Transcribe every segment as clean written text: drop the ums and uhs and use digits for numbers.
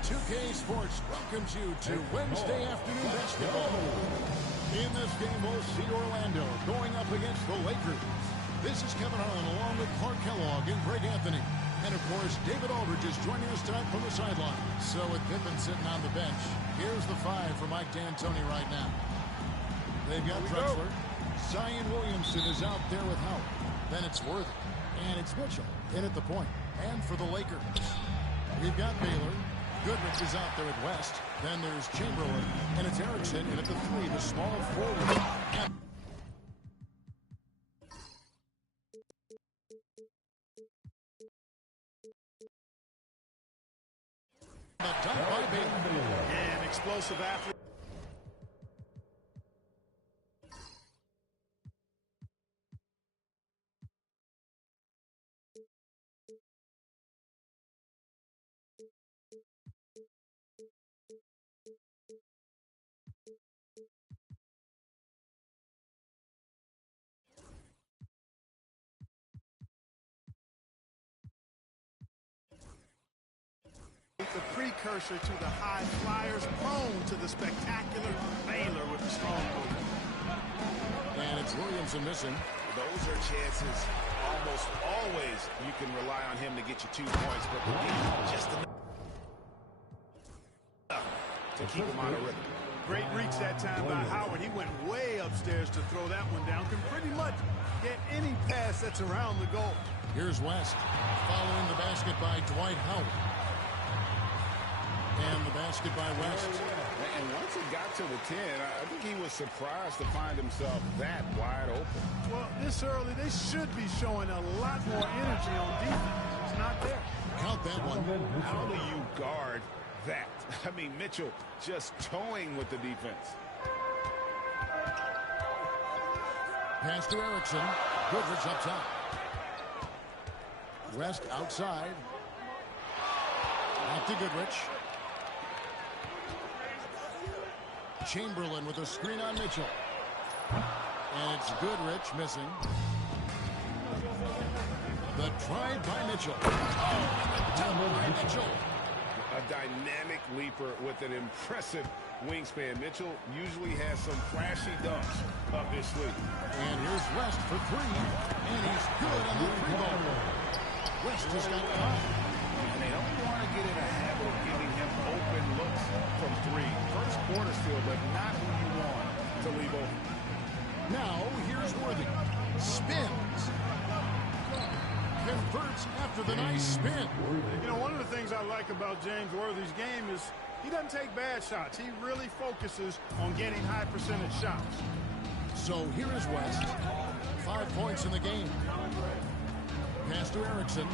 2K Sports welcomes you to Wednesday afternoon basketball. In this game, we'll see Orlando going up against the Lakers. This is Kevin Harlan along with Clark Kellogg and Greg Anthony. And, of course, David Aldridge is joining us tonight from the sideline. So with Pippen sitting on the bench, here's the 5 for Mike D'Antoni right now. They've got Drexler. Zion Williamson is out there with Howard. Then it's Worthy. And it's Mitchell in at the point. And for the Lakers, we've got Baylor. Goodrich is out there at West. Then there's Chamberlain. And it's Erickson in at the 3, the small forward. And the dunk by Baylor. And explosive athlete. The precursor to the high flyers, prone to the spectacular. Baylor with the strong move. And it's Williamson missing. Those are chances almost always you can rely on him to get you 2 points, but the need just enough to keep him out of rhythm. Great reach that time by Howard. He went way upstairs to throw that one down. Can pretty much get any pass that's around the goal. Here's West following the basket by Dwight Howard. And the basket by West. And once it got to the 10, I think he was surprised to find himself that wide open. Well, this early, they should be showing a lot more energy on defense. It's not there. Count that one. How do you guard that? I mean, Mitchell just towing with the defense. Pass to Erickson. Goodrich up top. West outside. Back to Goodrich. Chamberlain with a screen on Mitchell. And it's Goodrich missing. The drive by Mitchell. Oh, done by Mitchell. A dynamic leaper with an impressive wingspan. Mitchell usually has some flashy dunks up his sleeve. And here's West for 3. And he's good on the 3-ball. West has got 5. And they don't want to get in a habit of giving him open looks from 3. First quarter still, but not who you want to leave open. Now, here's Worthy. Spins. Converts after the nice spin. You know, one of the things I like about James Worthy's game is he doesn't take bad shots. He really focuses on getting high percentage shots. So here is West. 5 points in the game. Pass to Erickson.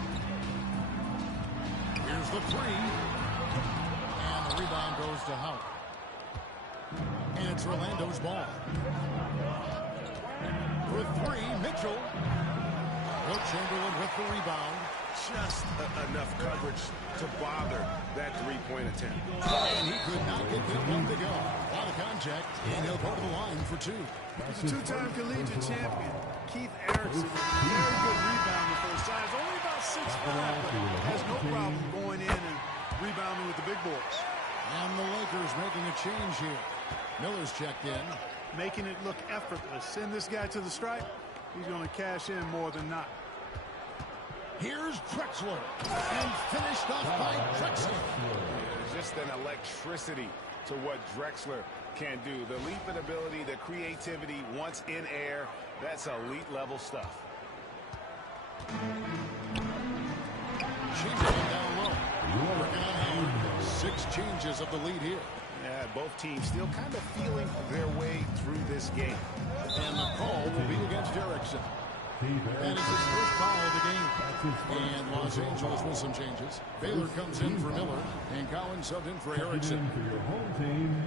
Here's the 3. And the rebound goes to Howard. And it's Orlando's ball. For 3, Mitchell. Will Chamberlain with the rebound. Just enough coverage to bother that 3-point attempt. And he could not get this one to go. A lot of contact, and he'll go to the line for 2. He's a 2-time collegiate champion. Keith Erickson, very good rebounder for his size. Only about 6'5", but has no problem going in and rebounding with the big boys. And the Lakers making a change here. Miller's checked in. Making it look effortless. Send this guy to the stripe. He's going to cash in more than not. Here's Drexler. And finished off by Drexler. Just an electricity to what Drexler can do. The leaping ability, the creativity once in air. That's elite level stuff. Chamberlain down low. Working on Howard. 6 changes of the lead here. Yeah, both teams still kind of feeling their way through this game. And the call will be against Erickson. And it's his first foul of the game. And Los Angeles with some changes. Baylor comes in for Miller. And Collins subbed in for Erickson. For your home team,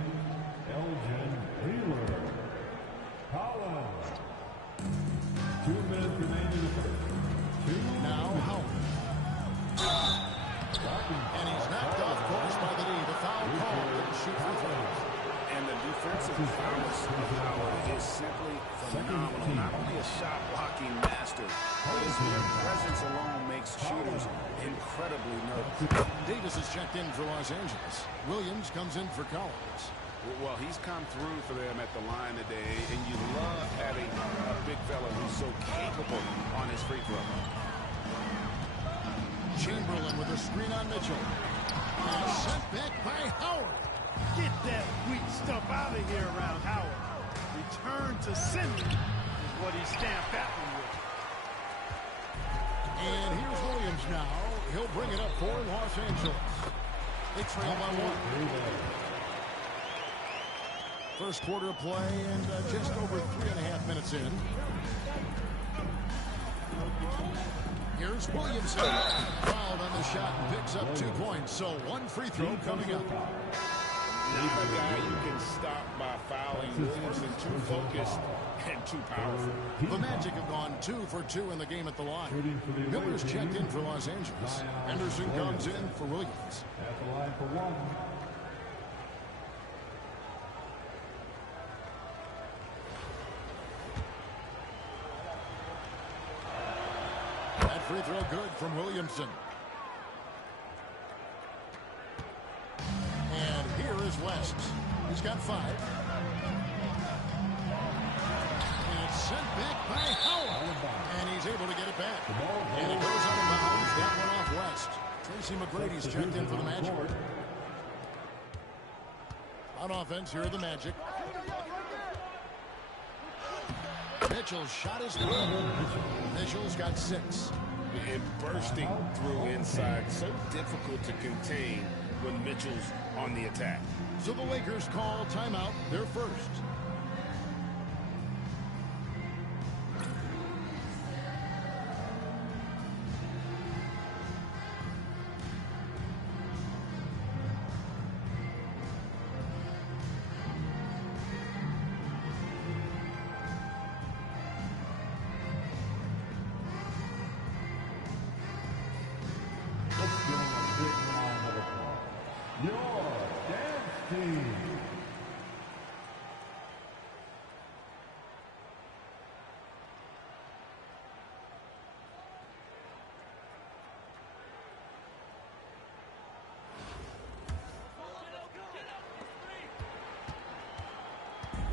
Elgin Baylor. Collins. 2 minutes remaining in the first. Now Howard. And he's knocked off course by the knee. The foul call didn't shoot free throws. And the defensive prowess of Howard is simply phenomenal. Not only a shot-blocking master. His mere presence alone makes shooters incredibly nervous. Davis is checked in for Los Angeles. Williams comes in for Collins. Well, he's come through for them at the line today, and you love having a big fella who's so capable on his free throw. Chamberlain with a screen on Mitchell. And sent back by Howard. Get that weak stuff out of here around Howard. Return to sender is what he stamped that one with. And here's Williams now. He'll bring it up for Los Angeles. They trail by 1. First quarter of play and just over 3.5 minutes in. Here's Williamson. Fouled on the shot and picks up 2 points. So 1 free throw coming up. Not a guy you can stop by fouling. Williamson too focused and too powerful. The Magic have gone 2 for 2 in the game at the line. Miller's checked in for Los Angeles. Henderson comes in for Williams. At the line for 1. That free throw good from Williamson. And here is West. He's got 5. And it's sent back by Howard. And he's able to get it back. And it goes out of bounds. That one off West. Tracy McGrady's checked in for the Magic. On offense, here are the Magic. Mitchell's shot is good. Mitchell's got 6. And bursting through inside. So difficult to contain when Mitchell's on the attack. So the Lakers call timeout, their first.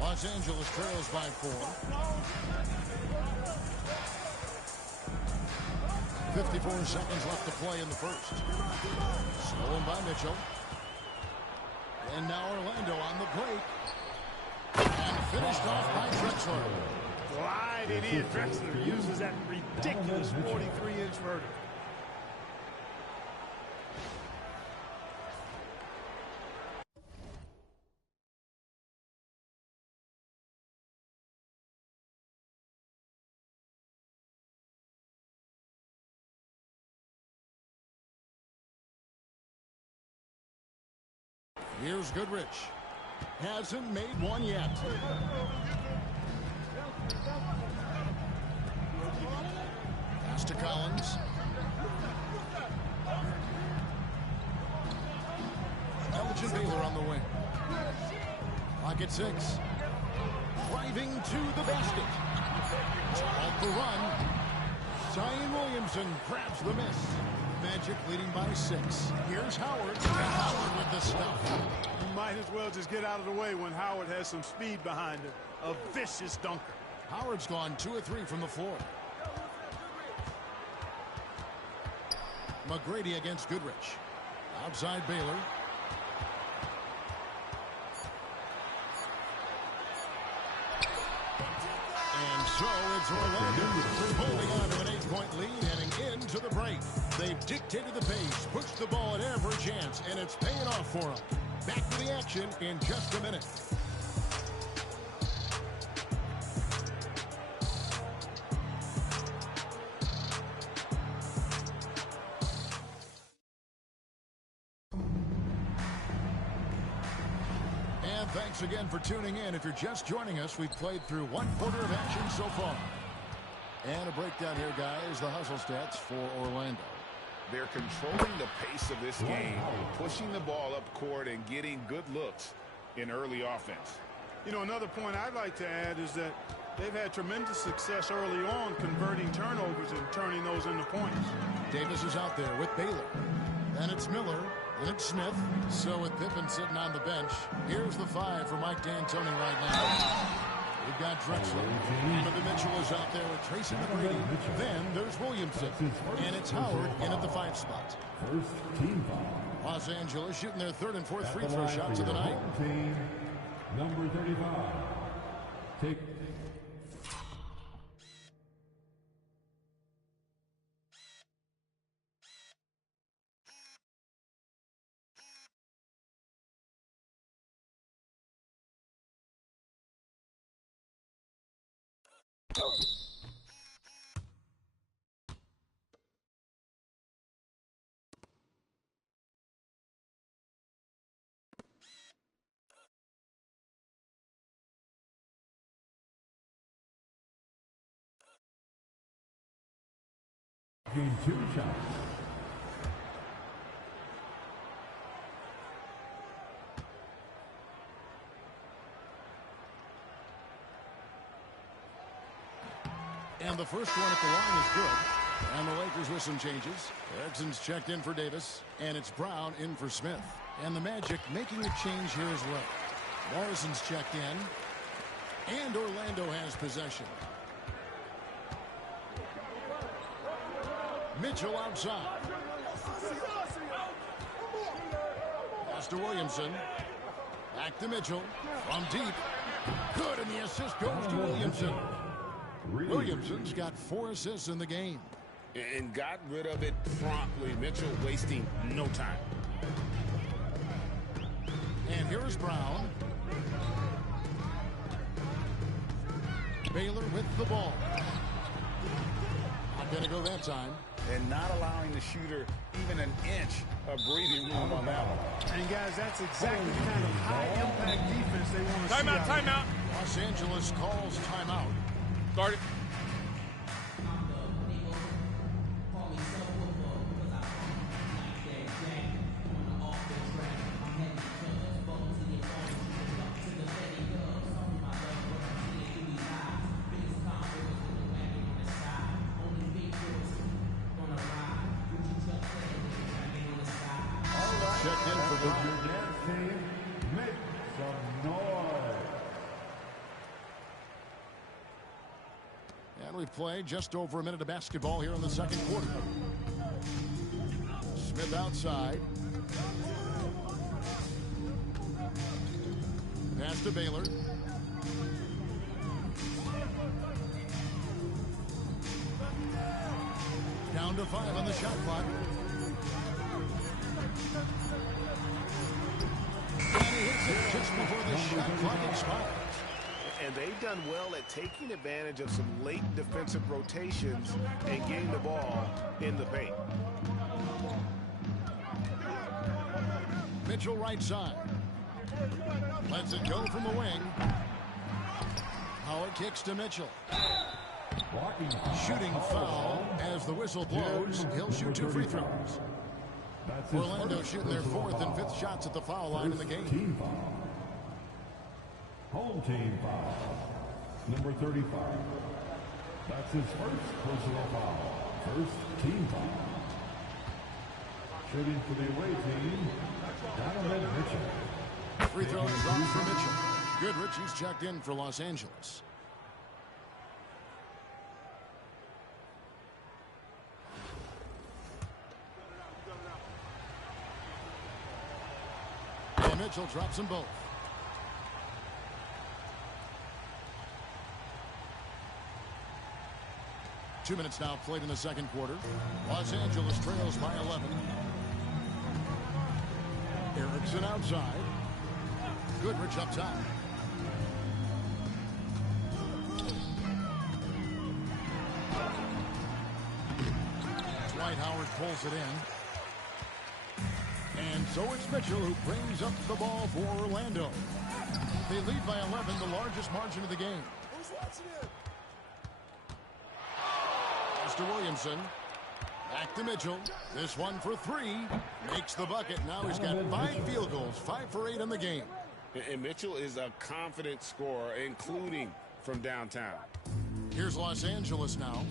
Los Angeles trails by 4. 54 seconds left to play in the first. Stolen by Mitchell. And now Orlando on the break. And finished off by Drexler. Gliding in. Drexler uses that ridiculous 43-inch vertical. Here's Goodrich. Hasn't made one yet. Pass to Collins. Elgin Baylor on the wing. Clock at 6. Driving to the basket. Off the run. Zion Williamson grabs the miss. Magic leading by 6. Here's Howard. Howard with the stuff. You might as well just get out of the way when Howard has some speed behind him. A vicious dunker. Howard's gone 2 of 3 from the floor. McGrady against Goodrich. Outside Baylor. And so it's Orlando holding on to an 8-point lead heading into the break. They've dictated the pace, pushed the ball at every chance, and it's paying off for them. Back to the action in just a minute. And thanks again for tuning in. If you're just joining us, we've played through 1 quarter of action so far. And a breakdown here, guys, the hustle stats for Orlando. They're controlling the pace of this game, pushing the ball up court and getting good looks in early offense. You know, another point I'd like to add is that They've had tremendous success early on converting turnovers and turning those into points. Davis is out there with Baylor. Then it's Miller. Then it's Smith. So with Pippen sitting on the bench, here's the 5 for Mike D'Antoni right now. We've got Drexler. Donovan Mitchell is out there with Tracy McGrady. Then there's Williamson. And it's Howard in at the 5 spot. First team foul. Los Angeles shooting their 3rd and 4th free throw shots of the night. Team number 35. Take. Game 2 shots. And the first one at the line is good. And the Lakers with some changes. Erickson's checked in for Davis. And it's Brown in for Smith. And the Magic making a change here as well. Morrison's checked in. And Orlando has possession. Mitchell outside. Pass to Williamson. Back to Mitchell. From deep. Good, and the assist goes to Williamson. Williamson's got 4 assists in the game. And got rid of it promptly. Mitchell wasting no time. And here is Brown. Baylor with the ball. Not going to go that time. And not allowing the shooter even an inch of breathing room on that one. And guys, that's exactly the kind of high-impact defense they want to see. Timeout. Los Angeles calls timeout. Start it. Checked in for Brown. Make some noise. And we've played just over a minute of basketball here in the second quarter. Smith outside. Pass to Baylor. Down to 5 on the shot clock. And he hits it just before the shot clock expires. And they've done well at taking advantage of some late defensive rotations and getting the ball in the paint. Mitchell right side. Lets it go from the wing. Howard kicks to Mitchell. Shooting foul as the whistle blows. He'll shoot 2 free throws. Orlando shooting their 4th and 5th shots at the foul line in the game. Team foul. Home team foul. Number 35. That's his first personal foul. First team foul. Shooting for the away team, Donovan Mitchell. Free throw drops for Mitchell. Goodrich, he's checked in for Los Angeles. And Mitchell drops them both. Two minutes now played in the second quarter. Los Angeles trails by 11. Erickson outside. Goodrich up top. Dwight Howard pulls it in. And so it's Mitchell who brings up the ball for Orlando. They lead by 11, the largest margin of the game. Who's watching it? Mr. Williamson. Back to Mitchell. This one for 3. Makes the bucket. Now he's got 5 field goals. 5 for 8 in the game. And Mitchell is a confident scorer, including from downtown. Here's Los Angeles now.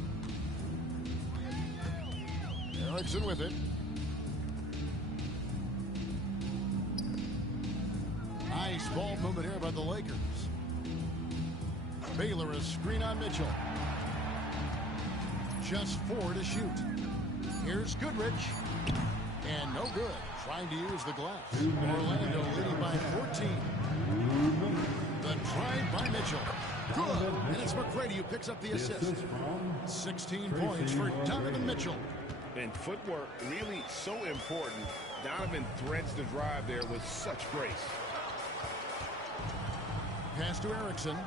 Erickson with it. Nice ball movement here by the Lakers. Baylor a screen on Mitchell. Just 4 to shoot. Here's Goodrich. And no good. Trying to use the glass. Orlando leading by 14. The drive by Mitchell. Good. And it's McGrady who picks up the assist. 16 points for Donovan Mitchell. And footwork really so important. Donovan threads the drive there with such grace. Pass to Erickson.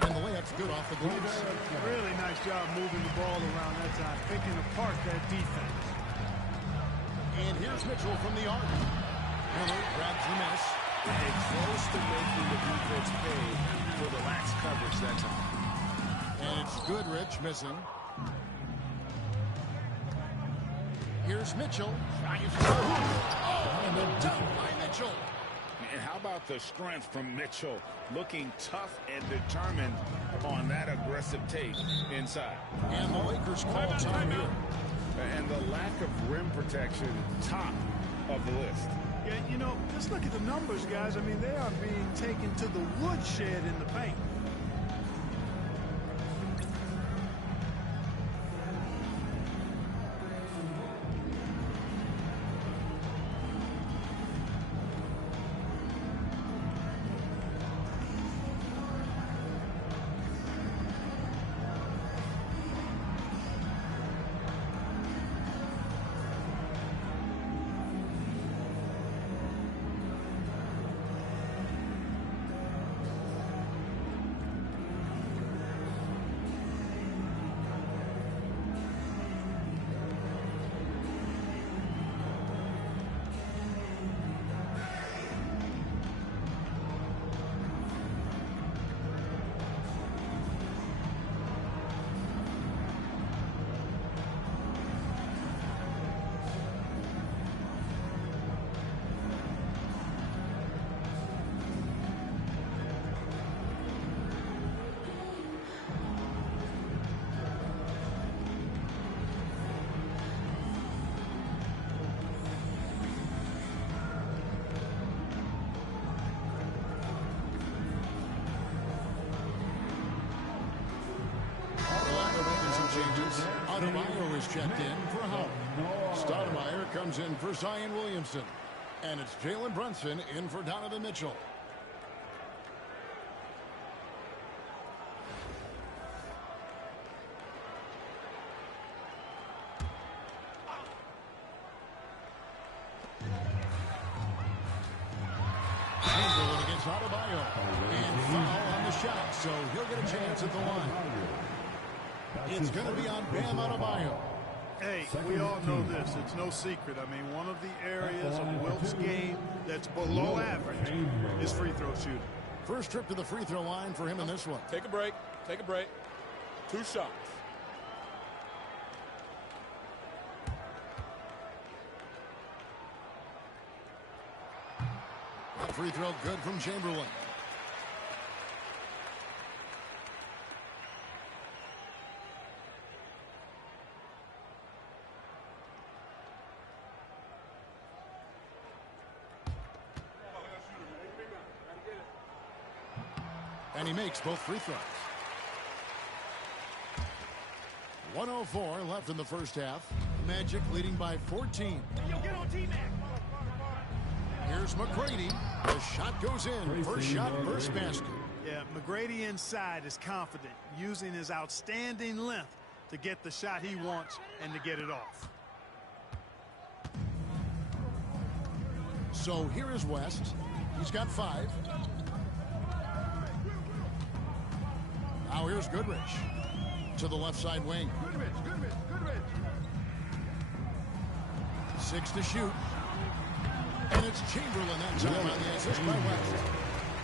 And the layup's good off the gloves. Really nice job moving the ball around that time, picking apart that defense. And here's Mitchell from the arc. Miller grabs the miss. And close to making the defense pay for the lax coverage that time. And it's Goodrich missing. Here's Mitchell. And the dunk by Mitchell. And how about the strength from Mitchell, looking tough and determined on that aggressive take inside. And the Lakers call time here. And the lack of rim protection, top of the list. Yeah, you know, just look at the numbers, guys. I mean, they are being taken to the woodshed in the paint. Stoudemire is checked in for Howard. Stoudemire comes in for Zion Williamson. And it's Jalen Brunson in for Donovan Mitchell. Chamberlain against Adebayo. And foul on the shot, so he'll get a chance at the line. It's going to be on Bam Adebayo. Hey, we all know this. It's no secret. I mean, one of the areas of Wilt's game that's below average is free throw shooting. First trip to the free throw line for him in this one. Take a break. Take a break. 2 shots. A free throw good from Chamberlain. And he makes both free throws. 1:04 left in the first half. Magic leading by 14. Here's McGrady. The shot goes in. First shot, first basket. Yeah, McGrady inside is confident, using his outstanding length to get the shot he wants and to get it off. So here is West. He's got 5. Now here's Goodrich to the left side wing. Goodrich. 6 to shoot. And it's Chamberlain that time on the assist by West.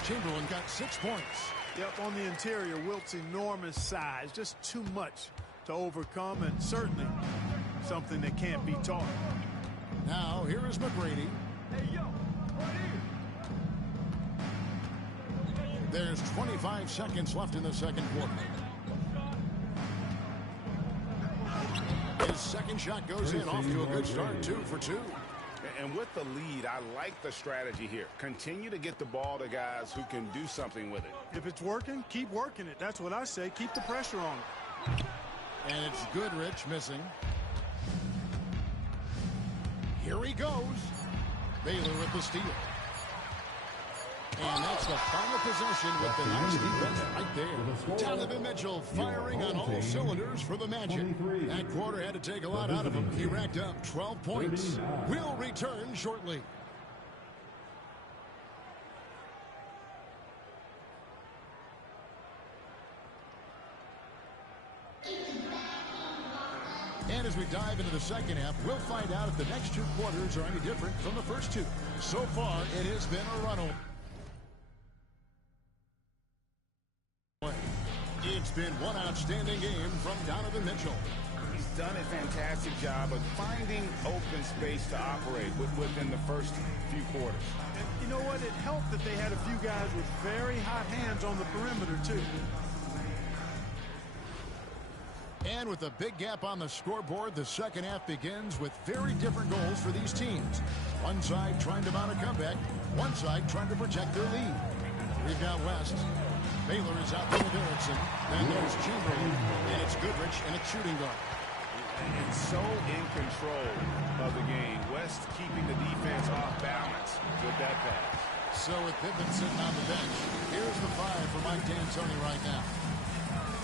Chamberlain got 6 points. Yep, on the interior, Wilt's enormous size, just too much to overcome, and certainly something that can't be taught. Now here is McGrady. Hey, yo, right here. There's 25 seconds left in the second quarter. His second shot goes in, off to a good start, 2 for 2. And with the lead, I like the strategy here. Continue to get the ball to guys who can do something with it. If it's working, keep working it. That's what I say. Keep the pressure on it. And it's Goodrich missing. Here he goes. Baylor with the steal. And that's the final possession with the nice defense right there. Donovan Mitchell firing on all cylinders for the Magic. That quarter had to take a lot out of him. He racked up 12 points. We'll return shortly. And as we dive into the second half, we'll find out if the next 2 quarters are any different from the first 2. So far, it has been a run-away. It's been one outstanding game from Donovan Mitchell. He's done a fantastic job of finding open space to operate within the first few quarters. And you know what? It helped that they had a few guys with very hot hands on the perimeter, too. And with a big gap on the scoreboard, the second half begins with very different goals for these teams. One side trying to mount a comeback, one side trying to protect their lead. We've got West. Baylor is out there with Erickson. Then there's Chamberlain, and it's Goodrich and a shooting guard. And so in control of the game. West keeping the defense off balance with that pass. So with Pippen sitting on the bench, here's the 5 for Mike D'Antoni right now.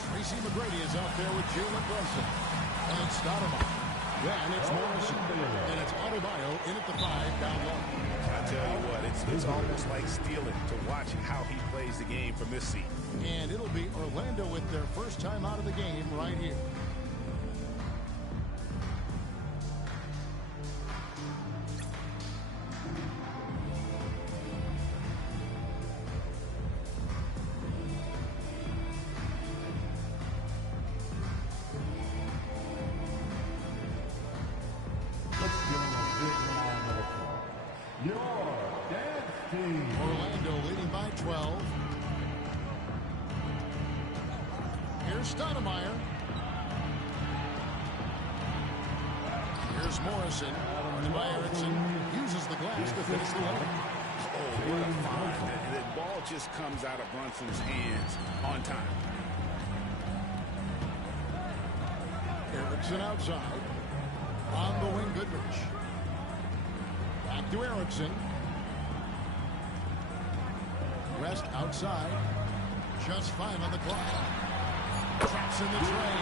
Tracy McGrady is out there with Jalen Brunson. And it's Stoudemire. Then it's Morrison. And it's Adebayo in at the 5 down low. I tell you what, it's almost like stealing to watch how he plays the game from this seat. And it'll be Orlando with their first time out of the game right here. Orlando leading by 12. Here's Stoudemire. Here's Morrison. And by Erickson uses the glass to finish the layup. Oh, what a find. The ball just comes out of Brunson's hands on time. Erickson outside. On the wing, Goodrich. Back to Erickson. West outside. Just 5 on the clock. Traps in the tray.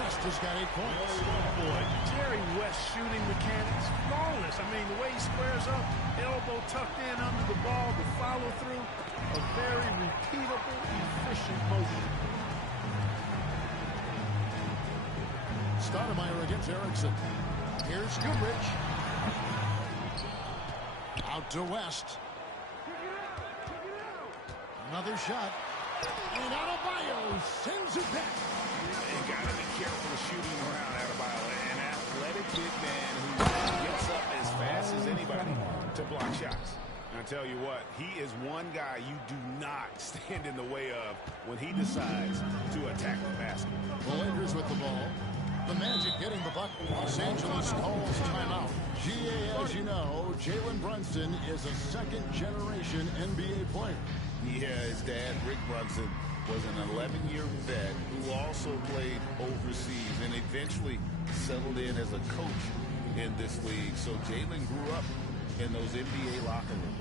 West has got 8 points. Boy, Jerry West shooting mechanics, flawless. I mean, the way he squares up, elbow tucked in under the ball, the follow through, a very repeatable, efficient motion. Stoudemire against Erickson. Here's Goodrich. Out to West. Another shot. And Adebayo sends it back. You got to be careful shooting around Adebayo. An athletic big man who gets up as fast as anybody to block shots. And I tell you what, he is one guy you do not stand in the way of when he decides to attack the basket. The Lakers with the ball. The Magic getting the buck. Los Angeles calls timeout. GA, as you know, Jalen Brunson is a second-generation NBA player. Yeah, his dad, Rick Brunson, was an 11-year vet who also played overseas and eventually settled in as a coach in this league. So Jalen grew up in those NBA locker rooms.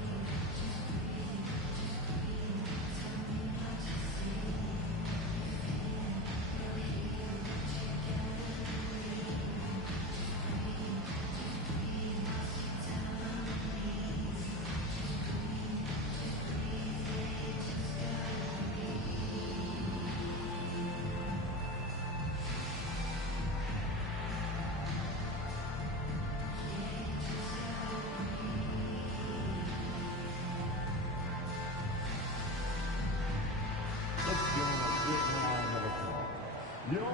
Your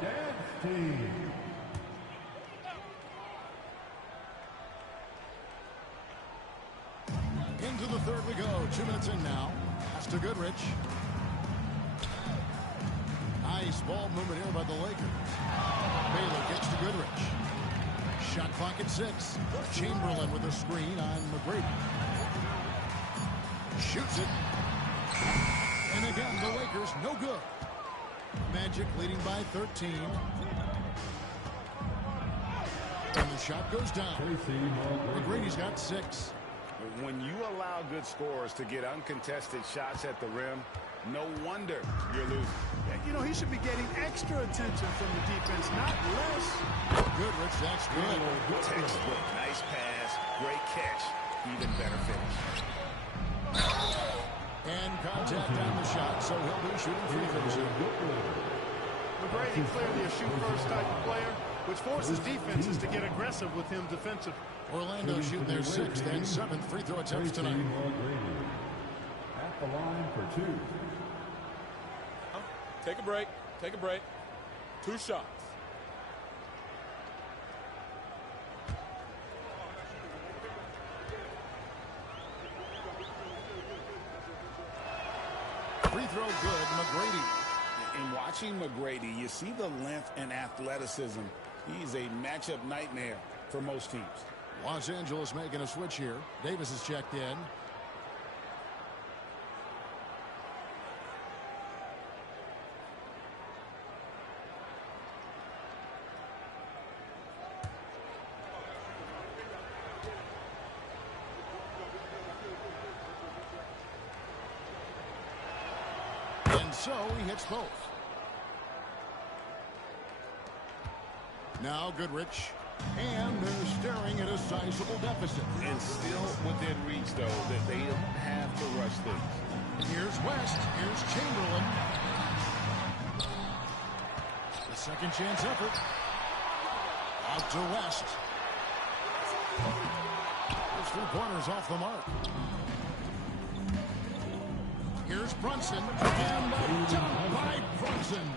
dance team. Into the third we go. 2 minutes in now. Gets to Goodrich. Nice ball movement here by the Lakers. Baylor gets to Goodrich. Shot clock at 6. Chamberlain with a screen on McGrady. Shoots it. And again, the Lakers no good. Magic leading by 13. And the shot goes down. McGrady's got 6. When you allow good scorers to get uncontested shots at the rim, no wonder you're losing. You know, he should be getting extra attention from the defense, not less. Goodrich, that's good. Textbook, nice pass, great catch, even better finish. And contact on the shot, so he'll be shooting free throws here. McGrady clearly a shoot-first type of player, which forces defenses to get aggressive with him defensively. Orlando shooting their 6th and 7th free throw attempts tonight. At the line for 2. Take a break. Take a break. 2 shots. Free throw good, McGrady. In watching McGrady, you see the length and athleticism. He's a matchup nightmare for most teams. Los Angeles making a switch here. Davis is checked in. And so he hits both. Now Goodrich. And they're staring at a sizable deficit. And still within reach, though, that they don't have to rush things. Here's West. Here's Chamberlain. The second chance effort. Out to West. His 3-pointers off the mark. Here's Brunson. And a dunk by Brunson.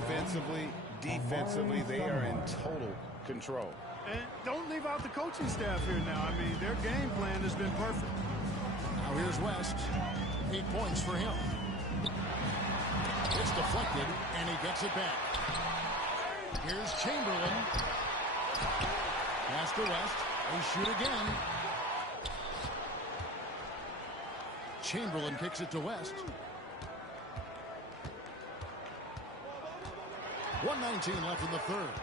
Offensively, defensively, they are in total control. And don't leave out the coaching staff here now. I mean, their game plan has been perfect. Now here's West. 8 points for him. It's deflected, and he gets it back. Here's Chamberlain. Pass to West. They shoot again. Chamberlain kicks it to West. 1:19 left in the third.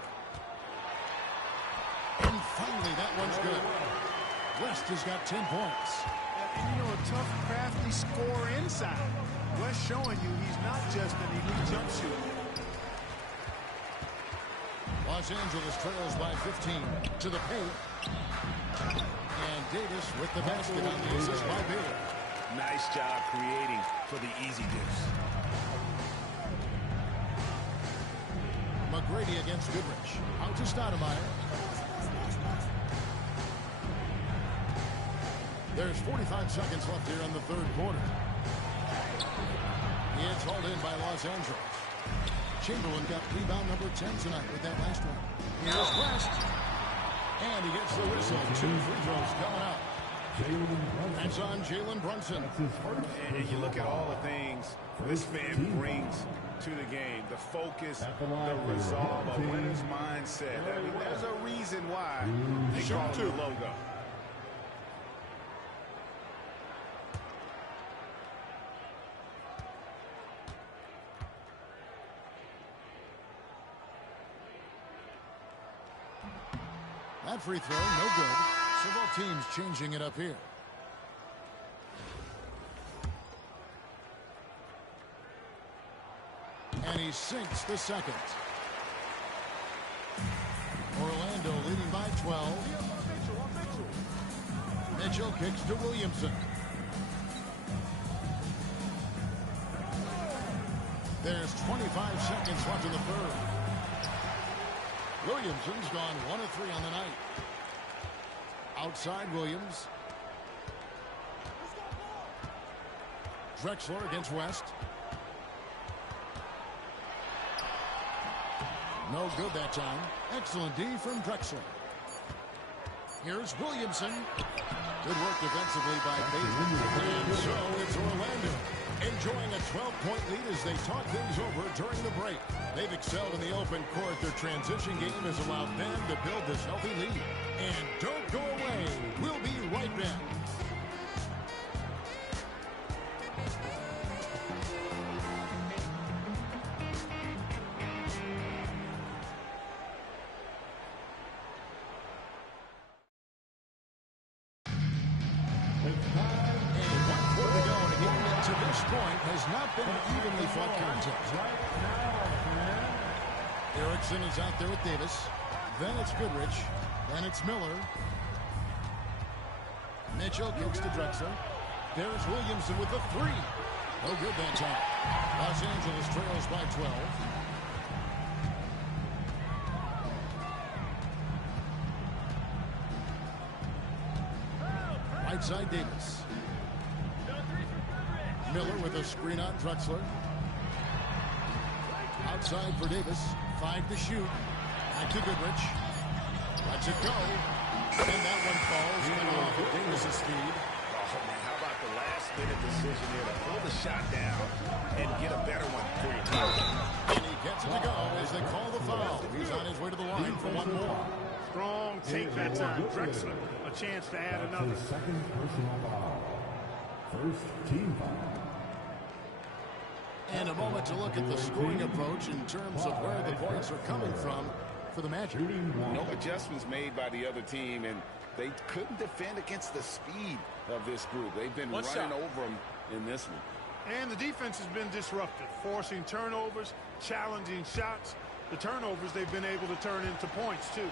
And finally, that one's good. West has got 10 points. And you know, a tough, crafty scorer inside. West showing you he's not just an elite jump shooter. Los Angeles trails by 15 to the paint. And Davis with the basket on the assist by Baylor. Nice job creating for the easy deuce. McGrady against Goodrich. Out to Stoudemire. There's 45 seconds left here in the third quarter. It's hauled in by Los Angeles. Chamberlain got rebound number 10 tonight with that last one. Here's West. And he gets the whistle. 2 free throws coming up. That's on Jalen Brunson. And you look at all the things this man brings to the game. The focus, the resolve, a winner's mindset. I mean, there's a reason why they call him the logo. That free throw, no good. So both teams changing it up here. And he sinks the second. Orlando leading by 12. Mitchell kicks to Williamson. There's 25 seconds left in the third. Williamson's gone 1 of 3 on the night. Outside Williams. Drexler against West. No good that time. Excellent D from Drexler. Here's Williamson. Good work defensively by Bates. And so it's Orlando Enjoying a 12-point lead as they talk things over during the break. They've excelled in the open court. Their transition game has allowed them to build this healthy lead. And don't go away. We'll be right back. Has not been an evenly fought contest. Erickson is out there with Davis. Then it's Goodrich. Then it's Miller. Mitchell kicks to Drexler. There's Williamson with the three. No good that time. Los Angeles trails by 12. Right side Davis. Miller with a screen on Drexler. Outside for Davis. 5 to shoot. Back to Goodrich. Lets it go. And that one falls. Coming off of Davis' speed. Oh, man, how about the last-minute decision here to pull the shot down and get a better one for your team? And he gets it to go as they call the foul. He's on his way to the line for one more. Strong take that time. Drexler, a chance to add another. Second personal foul. First team foul. And a moment to look at the scoring approach in terms of where the points are coming from for the Magic. No adjustments made by the other team, and they couldn't defend against the speed of this group. They've been running over them in this one. And the defense has been disruptive, forcing turnovers, challenging shots. The turnovers they've been able to turn into points, too.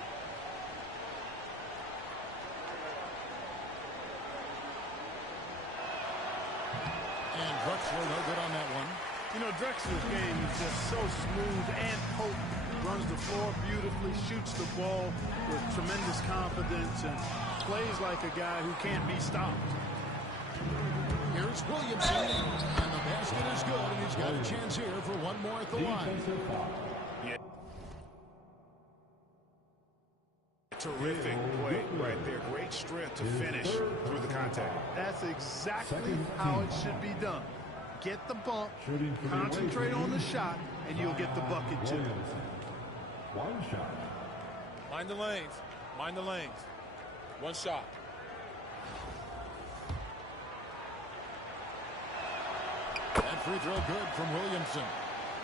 And Drexler no good on that one. You know, Drexler's game is just so smooth and potent. Runs the floor beautifully, shoots the ball with tremendous confidence, and plays like a guy who can't be stopped. Here's Williamson, and the basket is good, and he's got a chance here for one more at the line. Yeah. Terrific play right there. Great strength to finish through the contact. That's exactly how it should be done. Get the bump, concentrate on the shot, and you'll get the bucket too. One shot. Mind the lanes. Mind the lanes. One shot. That free throw good from Williamson.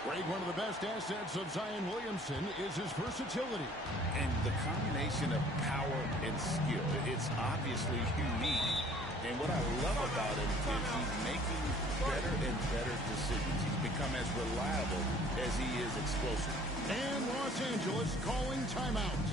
Greg, one of the best assets of Zion Williamson is his versatility. And the combination of power and skill, it's obviously unique. And what I love about him is he's making better and better decisions. He's become as reliable as he is explosive. And Los Angeles calling timeout.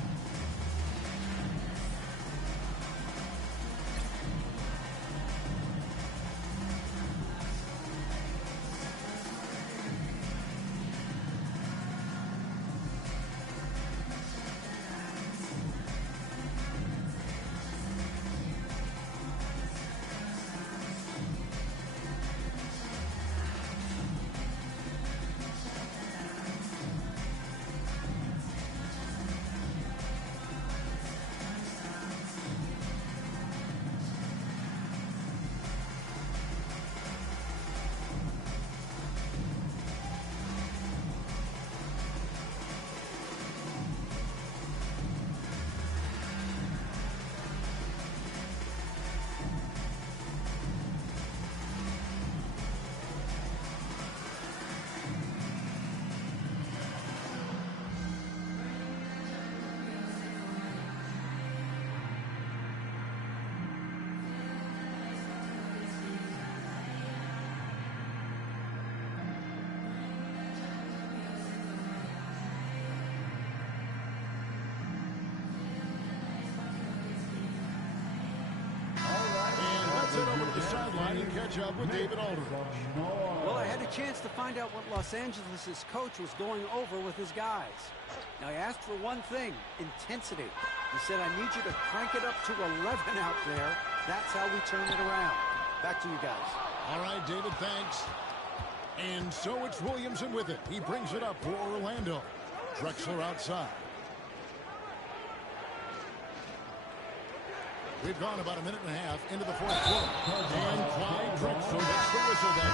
Head over to the sideline and catch up with David Aldridge. Well, I had a chance to find out what Los Angeles' coach was going over with his guys. Now, he asked for one thing, intensity. He said, I need you to crank it up to 11 out there. That's how we turn it around. Back to you guys. All right, David, thanks. And so it's Williamson with it. He brings it up for Orlando. Drexler outside. We've gone about a minute and a half into the fourth quarter. And Clyde Drexler gets the whistle that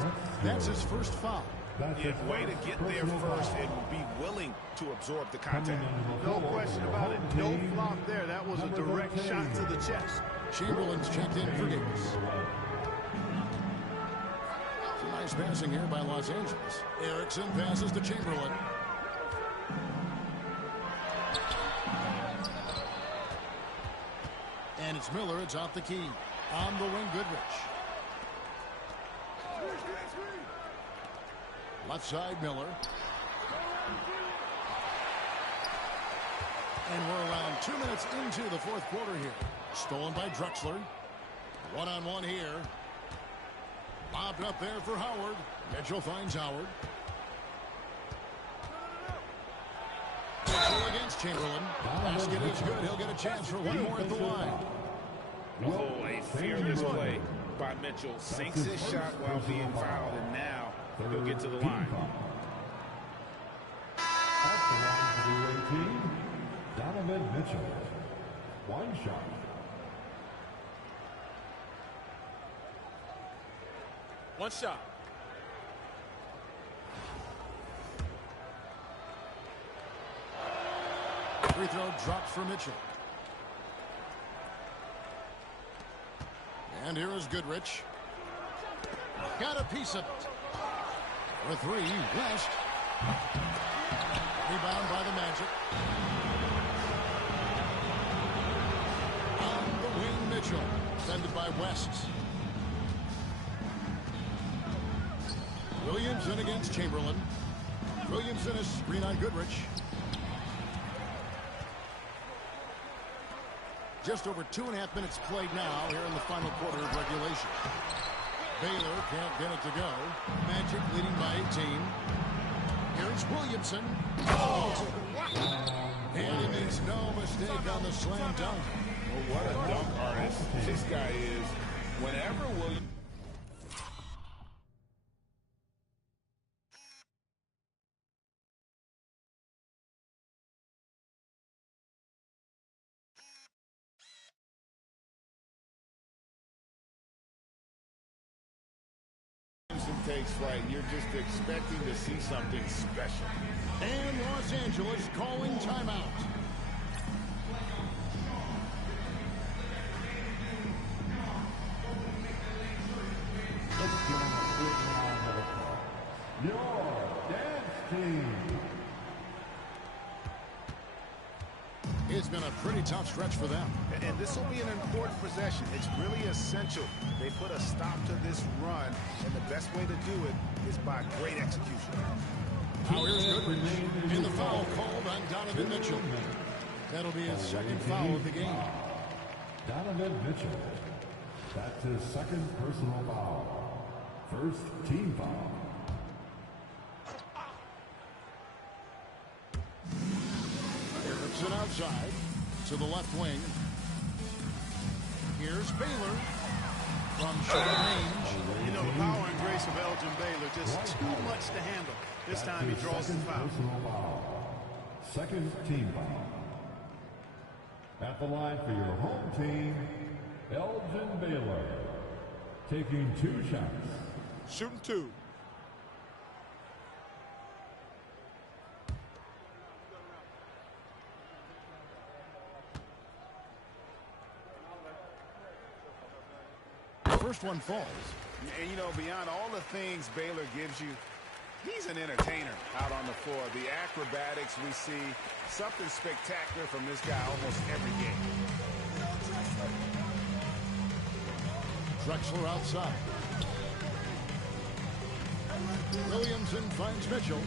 time. That's his first foul. Yeah, way to get there first and be willing to absorb the contact. No question about it. No flop there. That was a direct shot to the chest. Chamberlain's checked in for Davis. Some nice passing here by Los Angeles. Erickson passes to Chamberlain. And it's Miller. It's out the key. On the wing, Goodrich. Left side, Miller. And we're around 2 minutes into the fourth quarter here. Stolen by Drexler. One-on-one here. Lobbed up there for Howard. Mitchell finds Howard. Mitchell against Chamberlain. Basket is good. He'll get a chance for one more at the line. Oh, a fearless play by Mitchell. Sinks his shot while being fouled, and now he'll get to the line. At the line for the 18, Donovan Mitchell. One shot. One shot. Free throw drops for Mitchell. And here is Goodrich. Got a piece of it. For three, West. Rebound by the Magic. On the wing, Mitchell. Defended by West. Williamson against Chamberlain. Williamson is screen on Goodrich. Just over 2.5 minutes played now here in the final quarter of regulation. Baylor can't get it to go. Magic leading by 18. Here's Williamson. Oh! And he makes no mistake on the slam dunk. Well, what a dunk artist this guy is. Whenever Williams... takes flight, you're just expecting to see something special. And Los Angeles calling timeout. Your dance team. It's been a pretty tough stretch for them. And this will be an important possession. It's really essential. They put a stop to this run, and the best way to do it is by great execution. Now here's Goodrich. And the foul called on Donovan Mitchell. That'll be his second foul of the game. Donovan Mitchell. That's his second personal foul. First team foul. Erickson outside to the left wing. Here's Baylor from short range. You know, the power and grace of Elgin Baylor, just too much to handle. This time he draws the foul. Second team foul. At the line for your home team, Elgin Baylor. Taking 2 shots. Shooting 2. First one falls. And, you know, beyond all the things Baylor gives you, he's an entertainer out on the floor. The acrobatics we see, something spectacular from this guy almost every game. Drexler outside. Williamson finds Mitchell.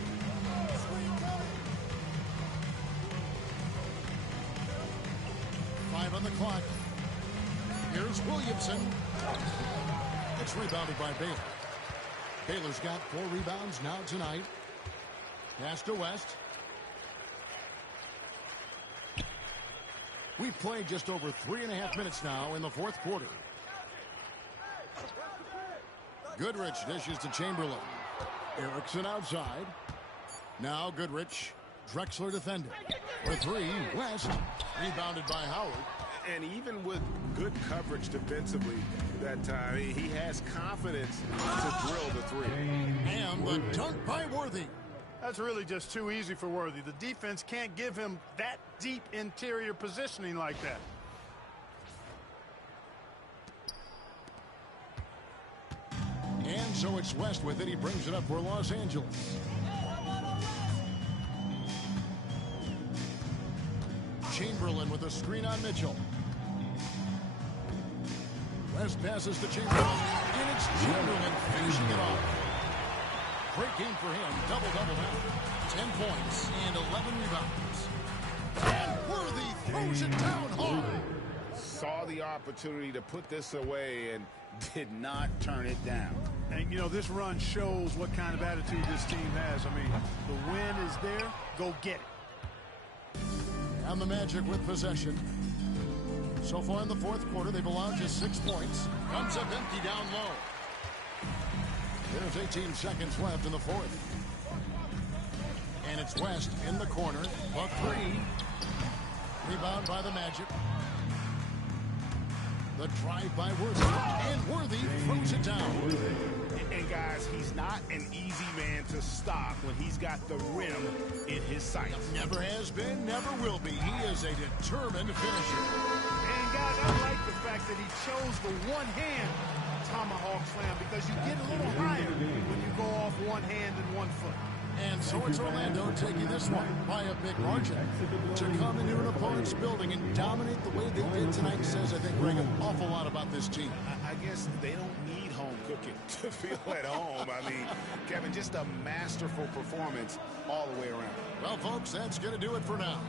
Five on the clock. Here's Williamson. It's rebounded by Baylor. Baylor's got 4 rebounds now tonight. Pass to West. We've played just over 3.5 minutes now in the fourth quarter. Goodrich dishes to Chamberlain. Erickson outside. Now Goodrich. Drexler defending. For 3, West. Rebounded by Howard. And even with good coverage defensively that time, he has confidence to drill the three. And the dunk by Worthy. That's really just too easy for Worthy. The defense can't give him that deep interior positioning like that. And so it's West with it. He brings it up for Los Angeles. Chamberlain with a screen on Mitchell. West passes to Chamberlain, and it's Chamberlain finishing it off. Great game for him. Double-double now. 10 points and 11 rebounds. And Worthy throws it down hard. Saw the opportunity to put this away and did not turn it down. And, you know, this run shows what kind of attitude this team has. I mean, the win is there. Go get it. And the Magic with possession. So far in the fourth quarter, they've allowed just 6 points. Comes up empty down low. There's 18 seconds left in the fourth. And it's West in the corner. A three. Rebound by the Magic. The drive by Worthy. And Worthy throws it down. And guys, he's not an easy man to stop when he's got the rim in his sights. Never has been, never will be. He is a determined finisher. And guys, I like the fact that he chose the one-hand tomahawk slam because you get a little higher when you go off one hand and 1 foot. And so it's Orlando taking this one by a big margin. To come into an opponent's building and dominate the way they did tonight says, I think, Greg, an awful lot about this team. I guess they don't need home cooking to feel at home. I mean, Kevin, just a masterful performance all the way around. Well, folks, that's going to do it for now.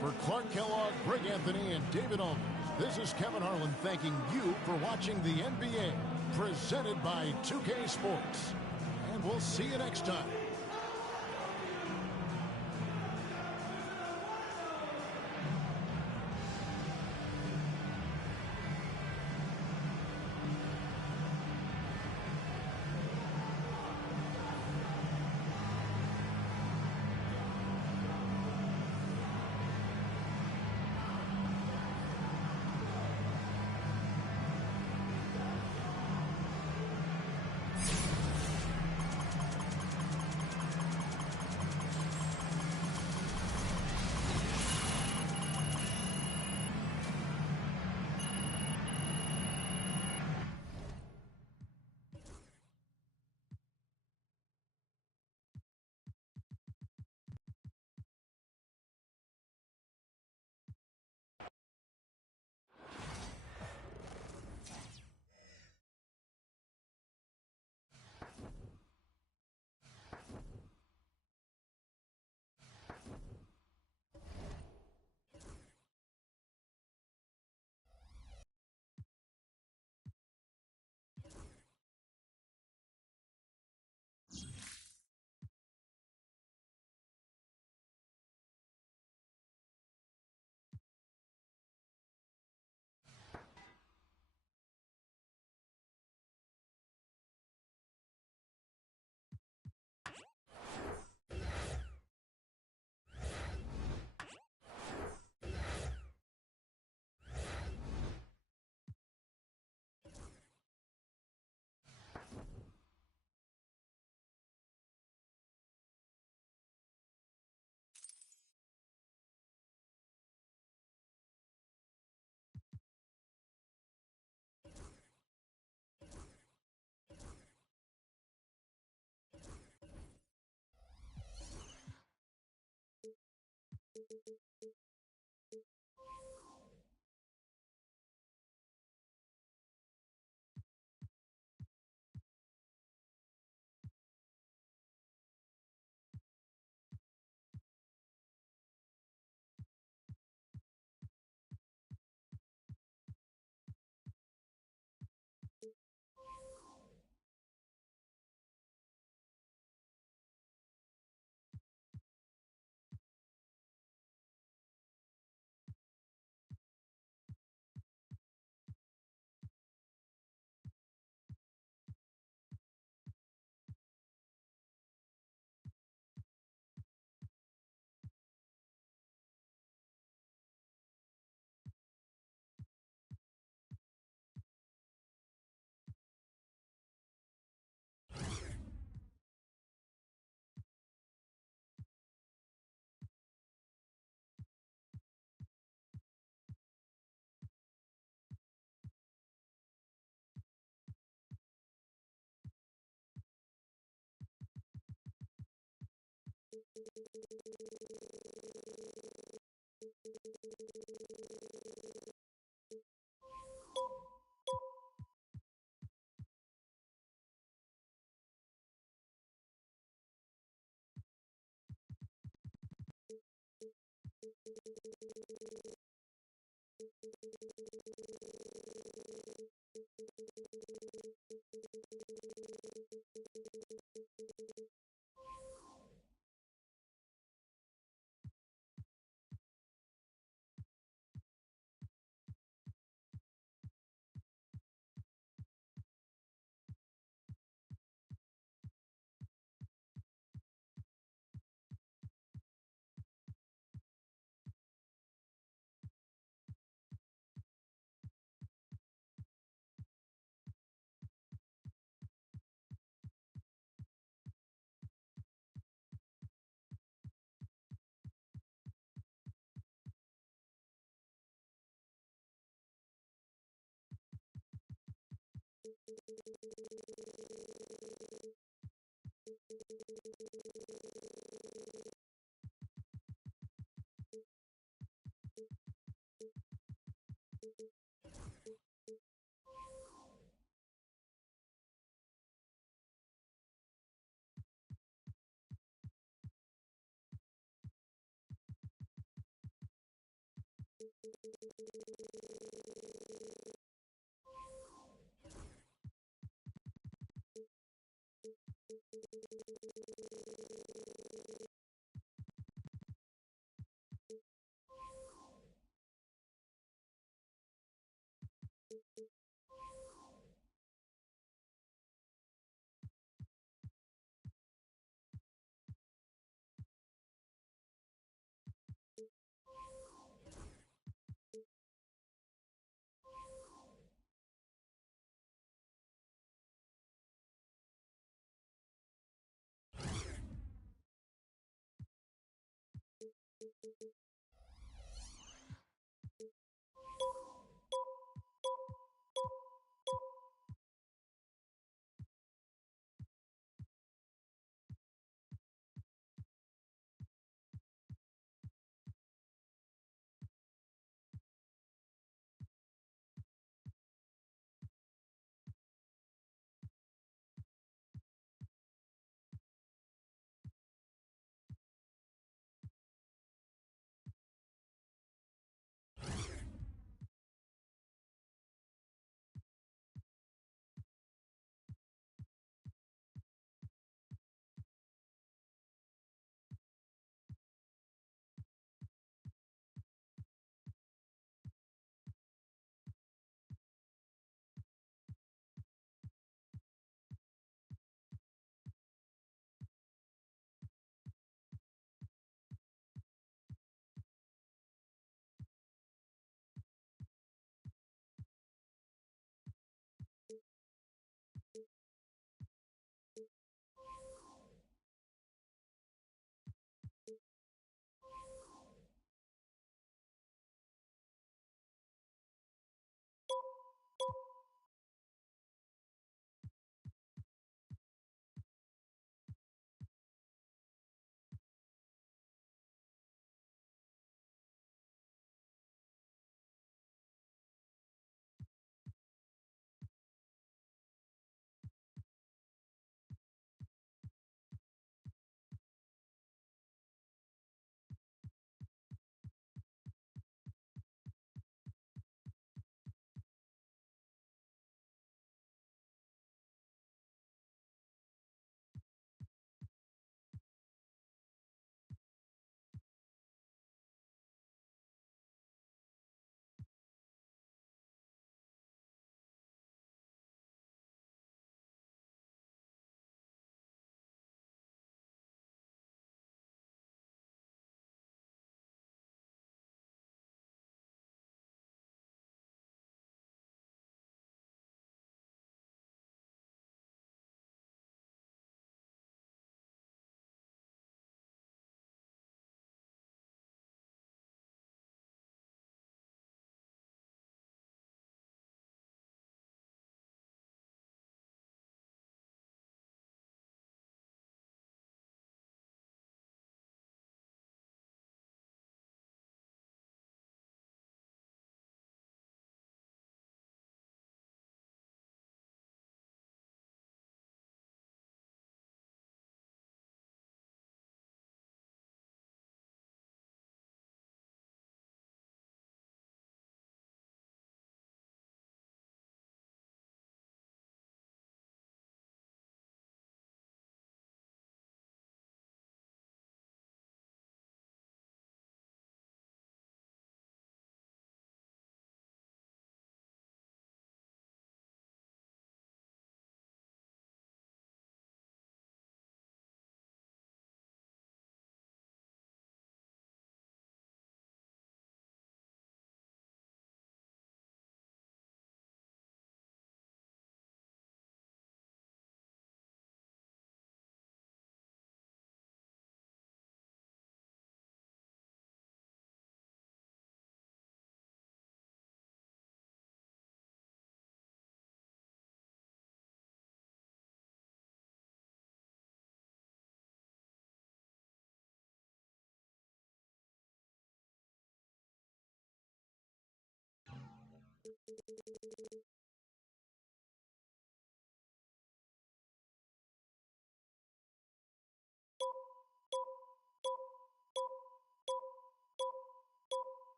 For Clark Kellogg, Greg Anthony, and David Aldridge, this is Kevin Harlan thanking you for watching the NBA, presented by 2K Sports. And we'll see you next time.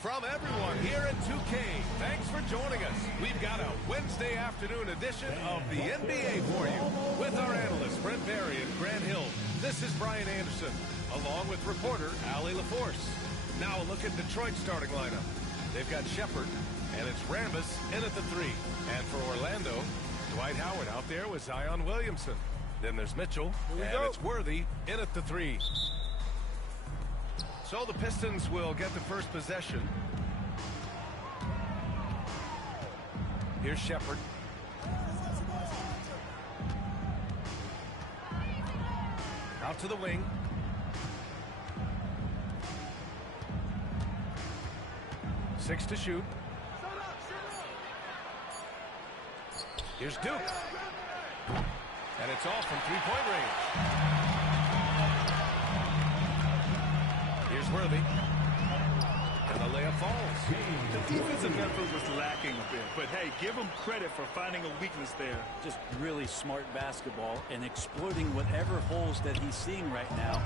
From everyone here at 2K, thanks for joining us. We've got a Wednesday afternoon edition of the NBA for you. With our analysts, Brent Barry and Grant Hill, this is Brian Anderson, along with reporter Allie LaForce. Now a look at Detroit's starting lineup. They've got Shepherd, and it's Rambis in at the 3. And for Orlando, Dwight Howard out there with Zion Williamson. Then there's Mitchell, and it's Worthy in at the 3. So the Pistons will get the first possession. Here's Shepherd. Out to the wing. Six to shoot. Here's Duke. And it's off from three-point range. Here's Worthy. And the layup falls. The defensive effort was lacking a bit, but hey, give them credit for finding a weakness there. Just really smart basketball and exploiting whatever holes that he's seeing right now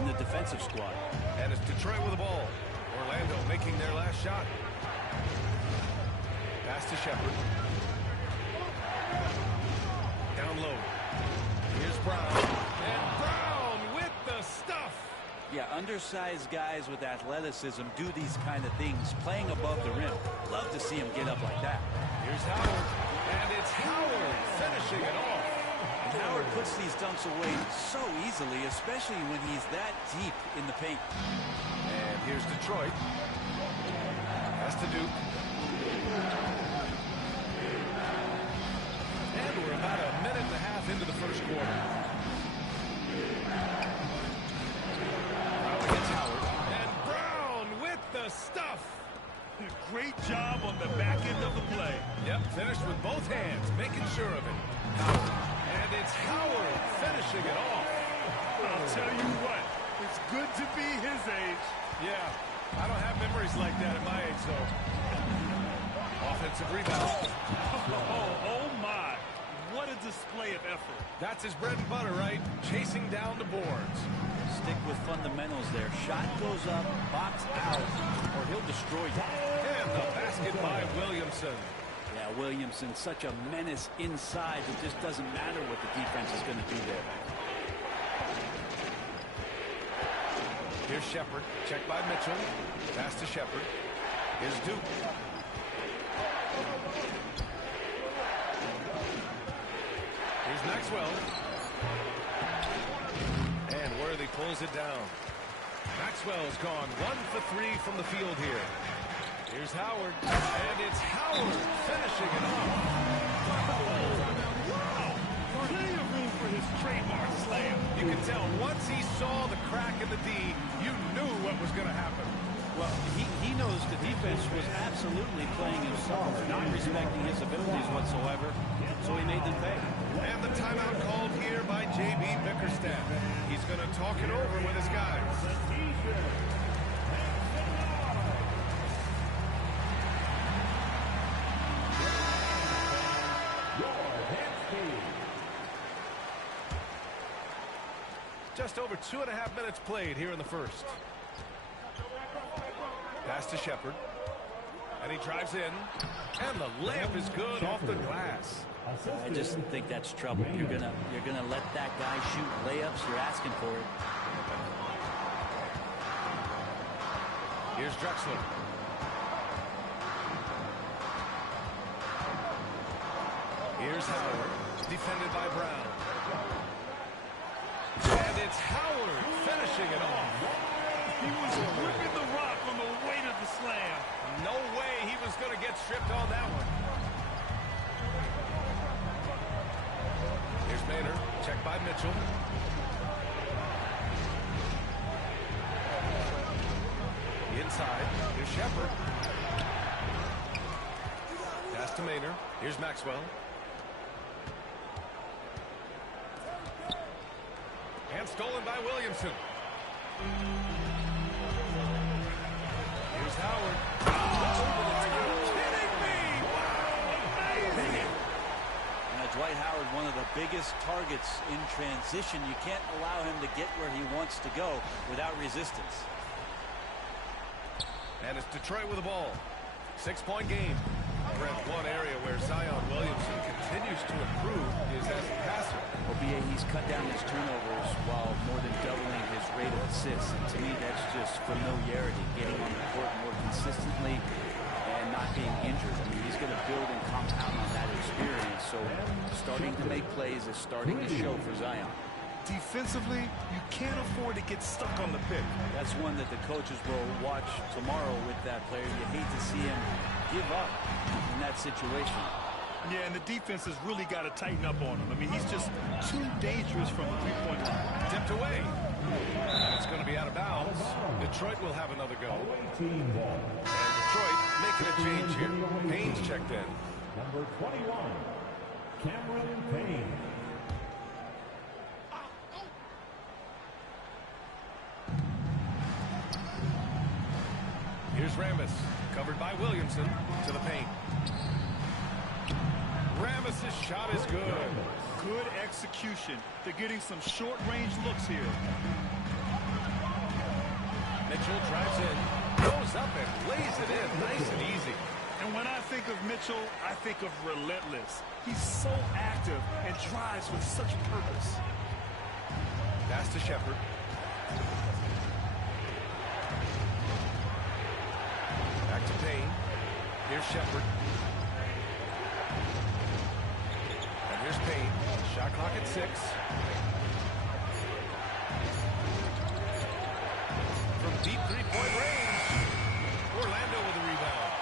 in the defensive squad. And it's Detroit with the ball. Orlando making their last shot. Pass to Shepherd. Down low. Here's Brown. And Brown with the stuff. Yeah, undersized guys with athleticism do these kind of things, playing above the rim. Love to see him get up like that. Here's Howard. And it's Howard finishing it off. And Howard puts these dunks away so easily, especially when he's that deep in the paint. And here's Detroit. Pass to Duke. And we're about a minute and a half into the first quarter. Brown hits Howard. And Brown with the stuff. Great job on the back end of the play. Yep, finished with both hands, making sure of it. Howard. And it's Howard finishing it off. I'll tell you what, it's good to be his age. Yeah, I don't have memories like that at my age, though. Offensive rebound. Oh my. What a display of effort. That's his bread and butter, right? Chasing down the boards. Stick with fundamentals there. Shot goes up, box out, or he'll destroy you. And the basket by Williamson. Yeah, Williamson, such a menace inside. It just doesn't matter what the defense is going to do there. Here's Shepherd. Check by Mitchell. Pass to Shepherd. Here's Duke. Here's Maxwell. And Worthy pulls it down. Maxwell's gone 1 for 3 from the field here. Here's Howard. And it's Howard finishing it off. Wow. Plenty of room for his trademark slam. You can tell once he saw the crack in the D, you knew what was going to happen. Well, he knows the defense was absolutely playing him soft, not respecting his abilities whatsoever, so he made them pay. And the timeout called here by J.B. Bickerstaff. He's going to talk it over with his guys. Just over 2.5 minutes played here in the first. Pass to Shepard. And he drives in. And the layup is good off the glass. I just think that's trouble. You're gonna let that guy shoot layups. You're asking for it. Here's Drexler. Here's Howard, defended by Brown. And it's Howard finishing it off. He was ripping the rock on the weight of the slam. No way he was going to get stripped on that one. Here's Maynard, checked by Mitchell. Inside, here's Shepard. Pass to Maynard. Here's Maxwell. And stolen by Williamson. Here's Howard. Are you kidding me? Wow, amazing. Dwight Howard, one of the biggest targets in transition. You can't allow him to get where he wants to go without resistance. And it's Detroit with the ball. 6-point game. Brent, one area where Zion Williamson continues to improve is as a passer. Well, B.A., he's cut down his turnovers while more than doubling his rate of assists. And to me, that's just familiarity, getting on the court more consistently and not being injured. I mean, he's going to build and compound on that experience. So starting to make plays is starting to show for Zion. Defensively, you can't afford to get stuck on the pick. That's one that the coaches will watch tomorrow with that player. You hate to see him give up in that situation. Yeah, and the defense has really got to tighten up on him. I mean, he's just too dangerous from the three-point line. Tipped away. And it's going to be out of bounds. Detroit will have another go. And Detroit making a change here. Payne's checked in. Number 21, Cameron Payne. Here's Rambis, covered by Williamson, to the paint. Rambis' shot is good. Good execution. They're getting some short-range looks here. Mitchell drives in, goes up and lays it in, nice and easy. And when I think of Mitchell, I think of relentless. He's so active and drives with such purpose. Pass to Shepard. Back to Payne. Here's Shepard. And here's Payne. Shot clock at 6. From deep three-point range. Orlando with the rebound.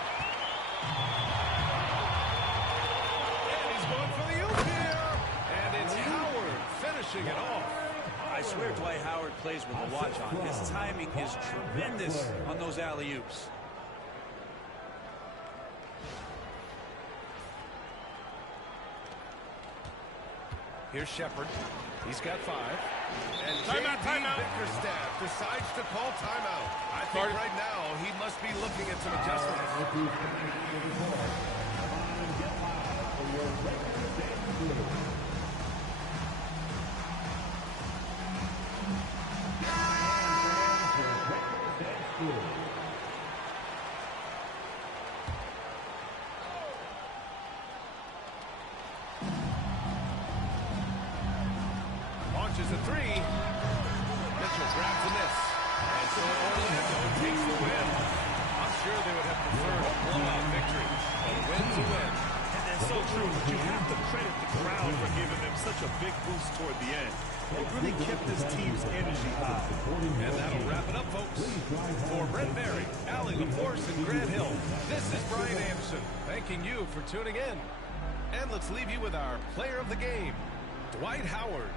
And he's going for the oop here. And it's Howard finishing it off. I swear Dwight Howard plays with a watch on. His timing is tremendous on those alley-oops. Here's Shepard. He's got 5. And Timeout, J.D. timeout. Bickerstaff decides to call timeout. I think right now he must be looking at some adjustments. Launches a 3. Mitchell grabs the miss. And so Orlando takes the win. I'm sure they would have preferred a blowout victory, but a win's a win. And that's so true, but you have to credit the crowd for giving them such a big boost toward the end. It really kept this team's energy high. And that'll wrap it up, folks. For Brent Barry, Allie LaForce, and Grant Hill, this is Brian Anderson thanking you for tuning in. And let's leave you with our player of the game, Dwight Howard.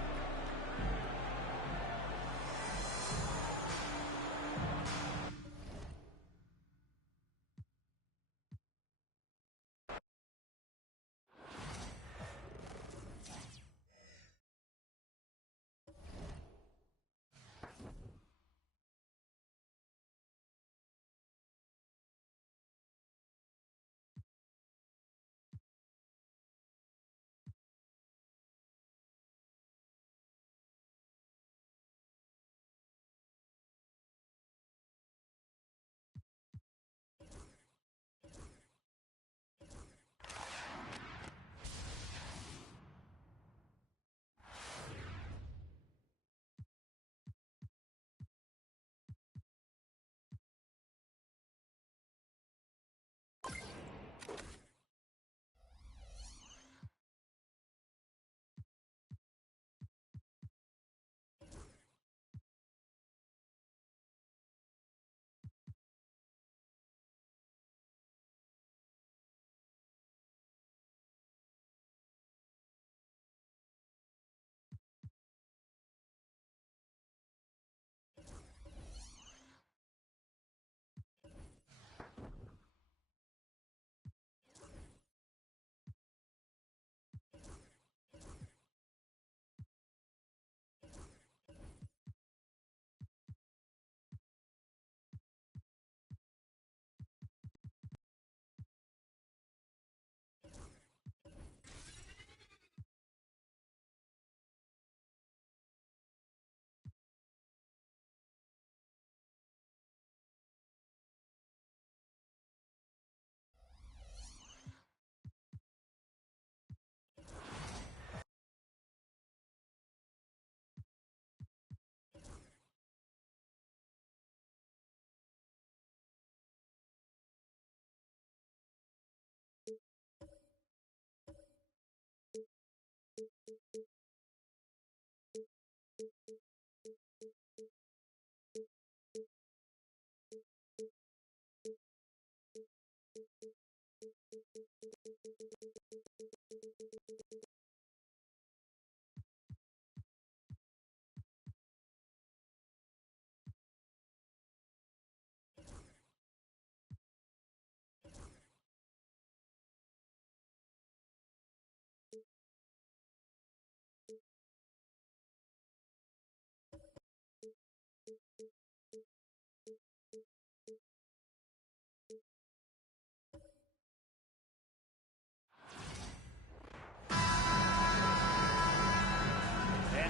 And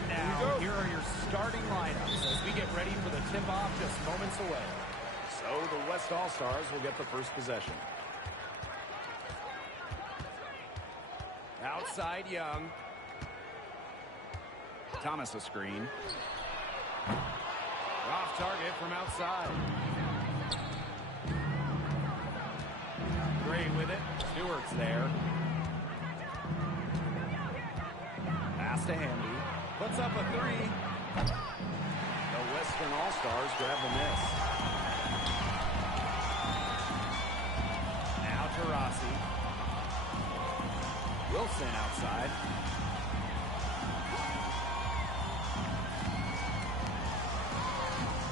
now, here are your starting lineups as we get ready for the tip-off just moments away. So the West All-Stars will get the first possession. Outside Young. Thomas a screen. Off target from outside. Gray with it. Stewart's there. Pass to Hamby. Puts up a three. The Western All-Stars grab the miss. Now to Rossi. Wilson outside.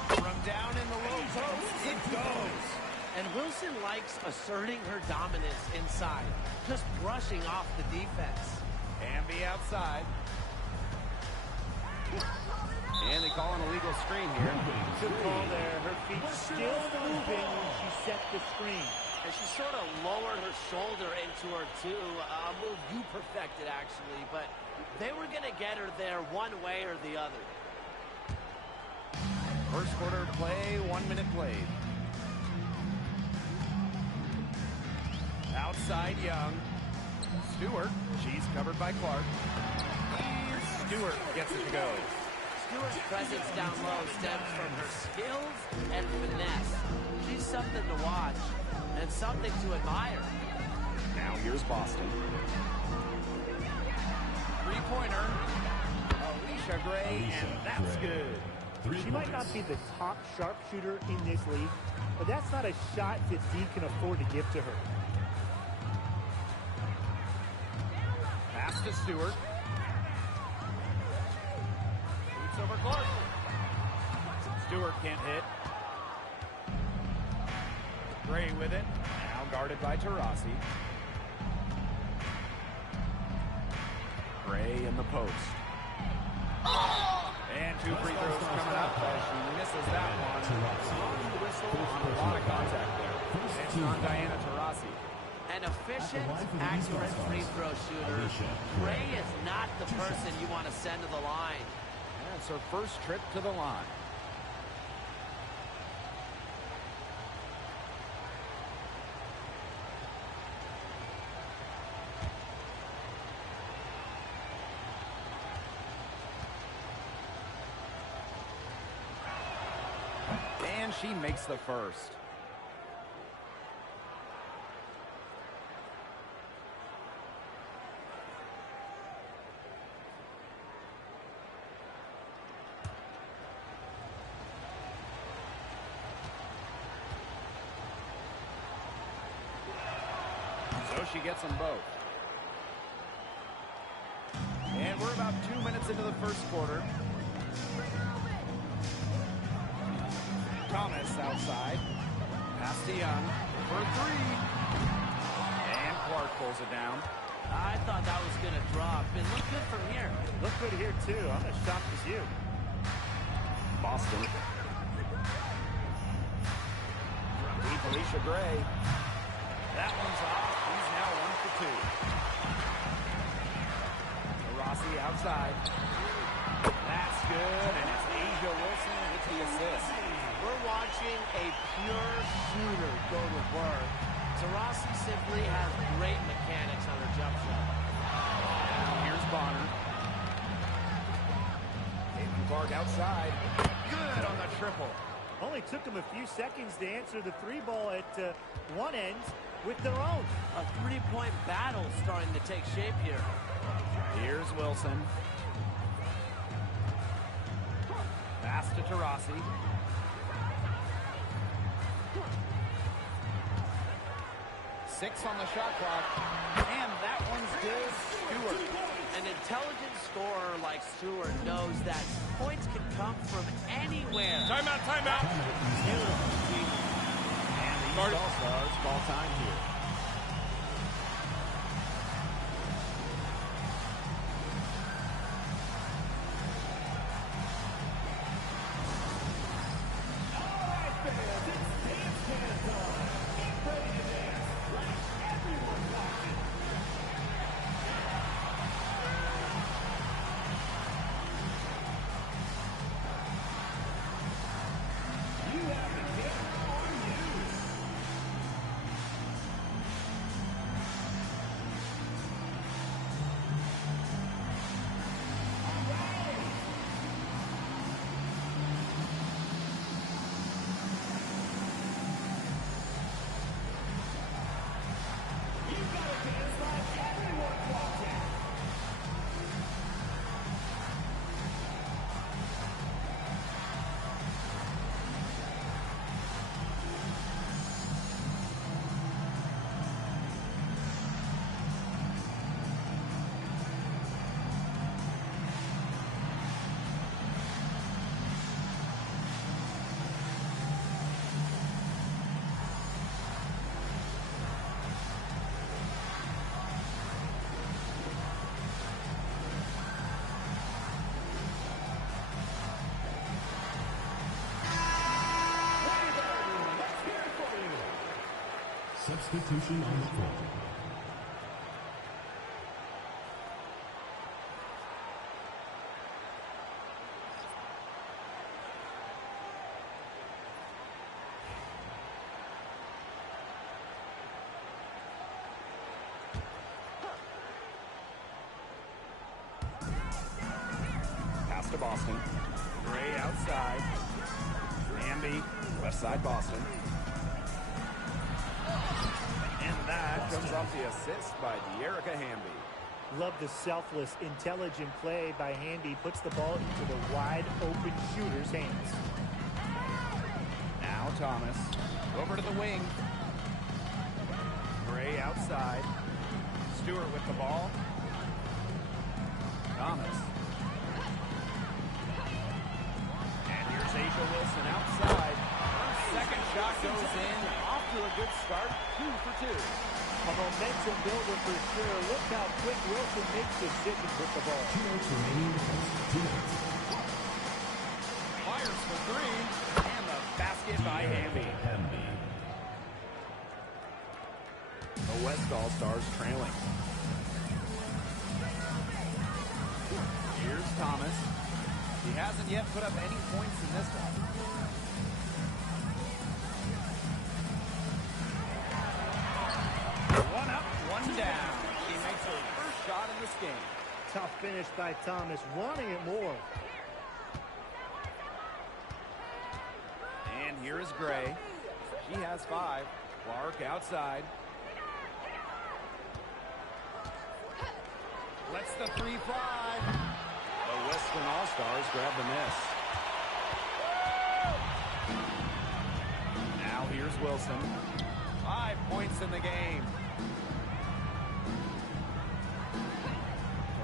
From down in the low post, it goes. And Wilson likes asserting her dominance inside, just brushing off the defense. Hamby outside. And they call an illegal screen here. Good call there. Her feet still moving when she set the screen. And she sort of lowered her shoulder into her, too. A move you perfected, actually. But they were going to get her there one way or the other. First quarter play, 1 minute played. Outside Young. Stewart. She's covered by Clark. Stewart gets it to go. Stewart's presence down low stems from her skills and finesse. She's something to watch and something to admire. Now here's Boston. Three-pointer. Alicia Gray, and that's good. She might not be the top sharpshooter in this league, but that's not a shot Fitzy can afford to give to her. Pass to Stewart. Shoots over Clark. Stewart can't hit. Gray with it. Now guarded by Taurasi. Gray in the post. And two free throws coming up as she misses that one. A lot of contact there. It's on Diana Taurasi. An efficient, accurate free throw shooter. Gray is not the person you want to send to the line. And it's her first trip to the line. And she makes the first. So she gets them both. And we're about 2 minutes into the first quarter. Thomas outside. Pass to Young for a three. And Clark pulls it down. I thought that was going to drop. It looked good from here. Look good here, too. I'm as shocked as you. Boston. From deep, Alicia Gray. That one's off. He's now 1 for 2. Rossi outside. That's good. And it's Asia Wilson with the assist. We're watching a pure shooter go to work. Taurasi simply has great mechanics on her jump shot. Now here's Bonner. Caitlin Clark outside. Good on the triple. Only took him a few seconds to answer the three ball at one end. with their own. A three-point battle starting to take shape here. Here's Wilson. Pass to Taurasi. Six on the shot clock. And that one's good. Stewart. An intelligent scorer like Stewart knows that points can come from anywhere. Timeout, timeout. And the East All-Stars ball time here. Substitution on the court. Pass to Boston. Gray outside. Hamby, left side Boston. And that comes off the assist by De'Erica Hamby. Love the selfless, intelligent play by Hamby. Puts the ball into the wide-open shooter's hands. Now Thomas. Over to the wing. Gray outside. Stewart with the ball. Thomas. And here's A'ja Wilson outside. Her second shot goes in. Off to a good start. 2 for 2. A momentum builder for sure. Look how quick Wilson makes decisions with the ball. 2 minutes remaining. 2 minutes. Fires for 3. And the basket by Hamby. The West All-Stars trailing. Here's Thomas. He hasn't yet put up any points in this one. One up, one down. She makes her first shot in this game. Tough finish by Thomas, wanting it more. And here is Gray. She has 5. Clark outside. Lets the 3 fly. The Western All-Stars grab the miss. Now here's Wilson. 5 points in the game.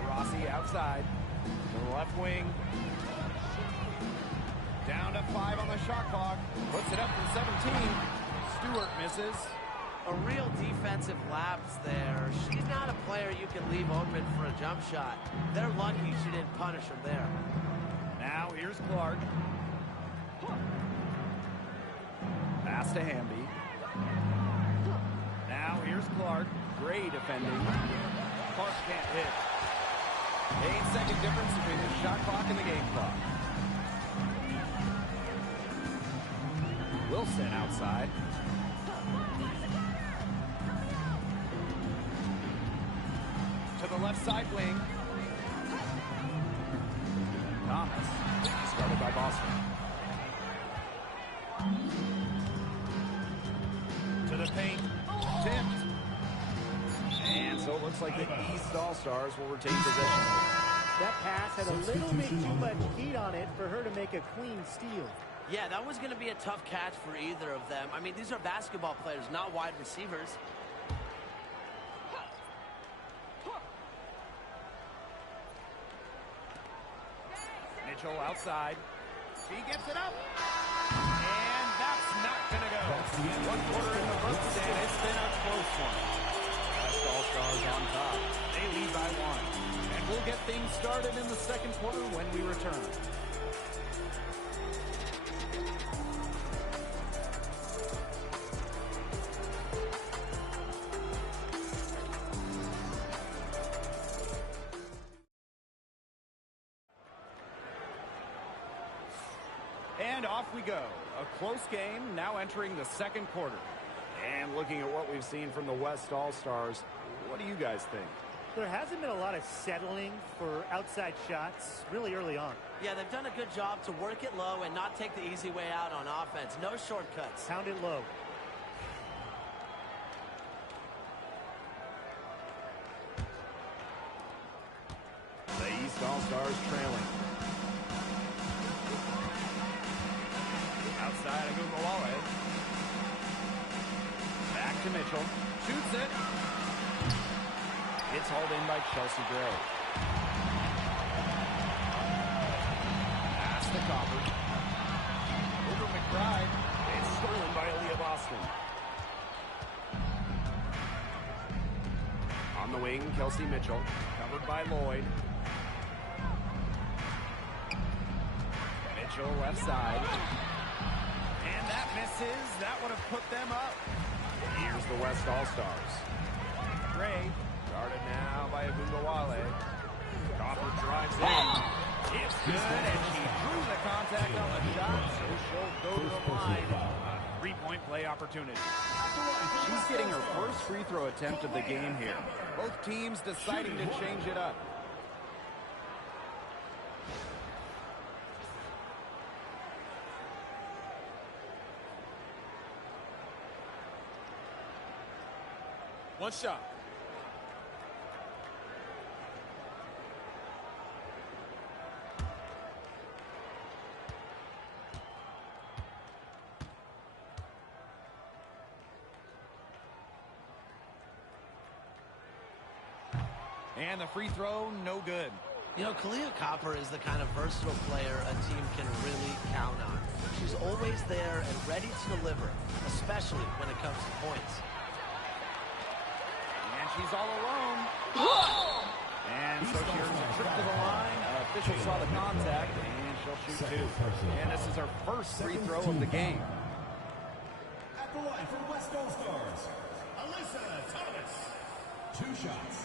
Taurasi outside. To the left wing. Down to 5 on the shot clock. Puts it up from 17. Stewart misses. A real defensive lapse there. She's not a player you can leave open for a jump shot. They're lucky she didn't punish him there. Now here's Clark. Pass to Hamby. Now here's Clark. Great defending. Clark can't hit. 8-second difference between the shot clock and the game clock. Wilson outside. To the left side wing. Thomas. Started by Boston. To the paint. Tipped. And so it looks like the East All-Stars will retain possession. That pass had a little bit too much heat on it for her to make a clean steal. Yeah, that was going to be a tough catch for either of them. I mean, these are basketball players, not wide receivers. Mitchell outside. She gets it up. And that's not going to go. 1 quarter in the books, and it's been a close one. West All-Stars on top. They lead by 1. And we'll get things started in the second quarter when we return. And off we go. A close game now entering the second quarter. And looking at what we've seen from the West All-Stars, what do you guys think? There hasn't been a lot of settling for outside shots really early on. Yeah, they've done a good job to work it low and not take the easy way out on offense. No shortcuts. Pound it low. The East All-Stars trailing. Outside of Gumawale. Back to Mitchell. Shoots it. It's hauled in by Chelsea Gray. Pass to Copper. Over McBride. It's stolen by Aaliyah Boston. On the wing, Kelsey Mitchell. Covered by Lloyd. Mitchell left side. And that misses. That would have put them up. Here's the West All-Stars. Gray. Guarded now by Agundawale. Copper drives in. It's good, and she drew the contact on the shot, so she'll go to the line. A 3-point play opportunity. She's getting her first free throw attempt of the game here. Both teams deciding to change it up. One shot. And the free throw, no good. You know, Kahleah Copper is the kind of versatile player a team can really count on. She's always there and ready to deliver, especially when it comes to points. And she's all alone. And so she earns a trip to the line. Official saw the contact, and she'll shoot 2. And this is her first free throw of the game. At the line for West All-Stars, Alyssa Thomas. 2 shots.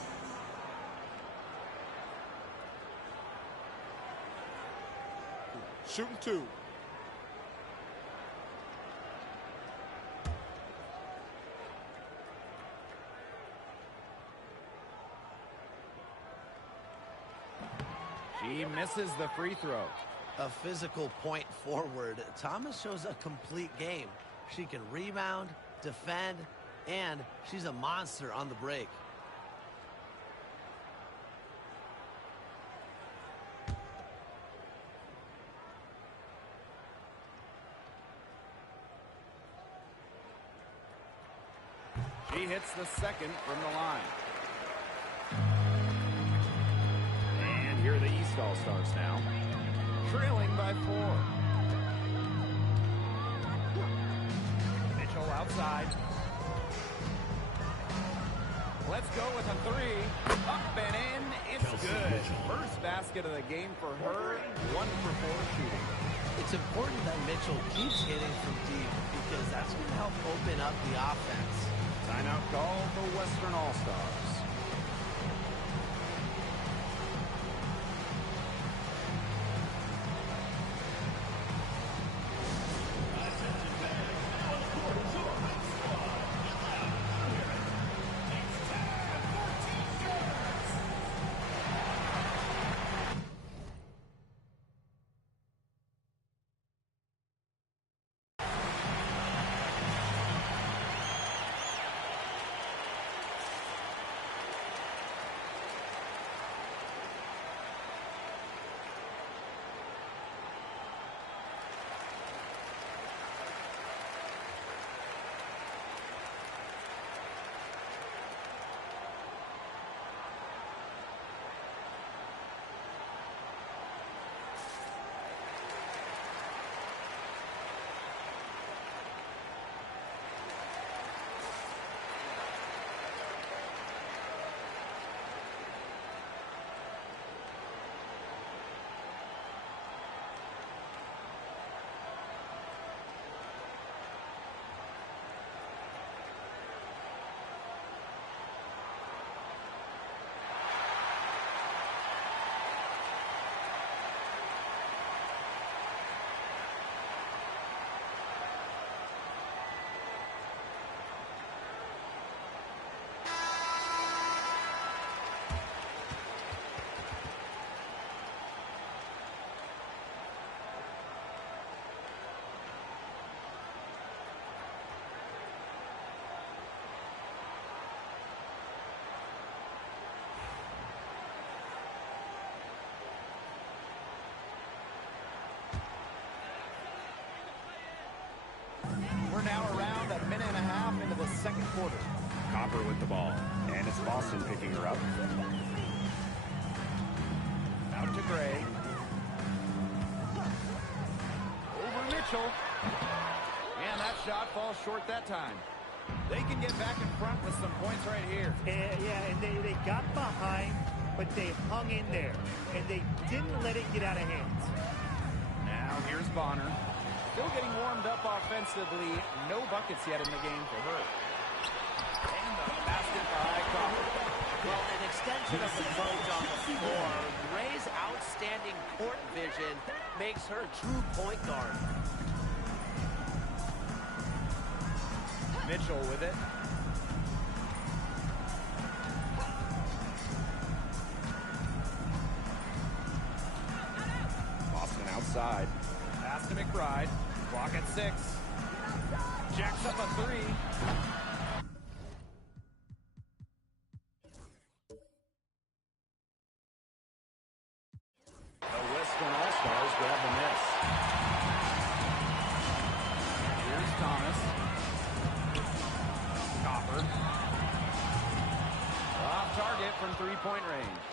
Shooting 2. She misses the free throw. A physical point forward. Thomas shows a complete game. She can rebound, defend, and she's a monster on the break. She hits the second from the line. And here are the East All-Stars now. Trailing by 4. Mitchell outside. Let's go with a 3. Up and in. It's good. First basket of the game for her. 1 for 4 shooting. It's important that Mitchell keeps hitting from deep because that's going to help open up the offense. Timeout call for Western All-Stars. quarter. Copper with the ball. And it's Boston picking her up. Out to Gray. Over Mitchell. And that shot falls short that time. They can get back in front with some points right here. And they got behind, but they hung in there. And they didn't let it get out of hands. Now here's Bonner. Still getting warmed up offensively. No buckets yet in the game for her. And the basket by Crawford. Well, an extension of the coach on the floor. Gray's outstanding court vision makes her a true point guard. Mitchell with it. Boston outside. Pass to McBride. Clock at 6. Jacks up a 3. The Western All-Stars grab the miss. Here's Thomas. Copper. Off target from three-point range.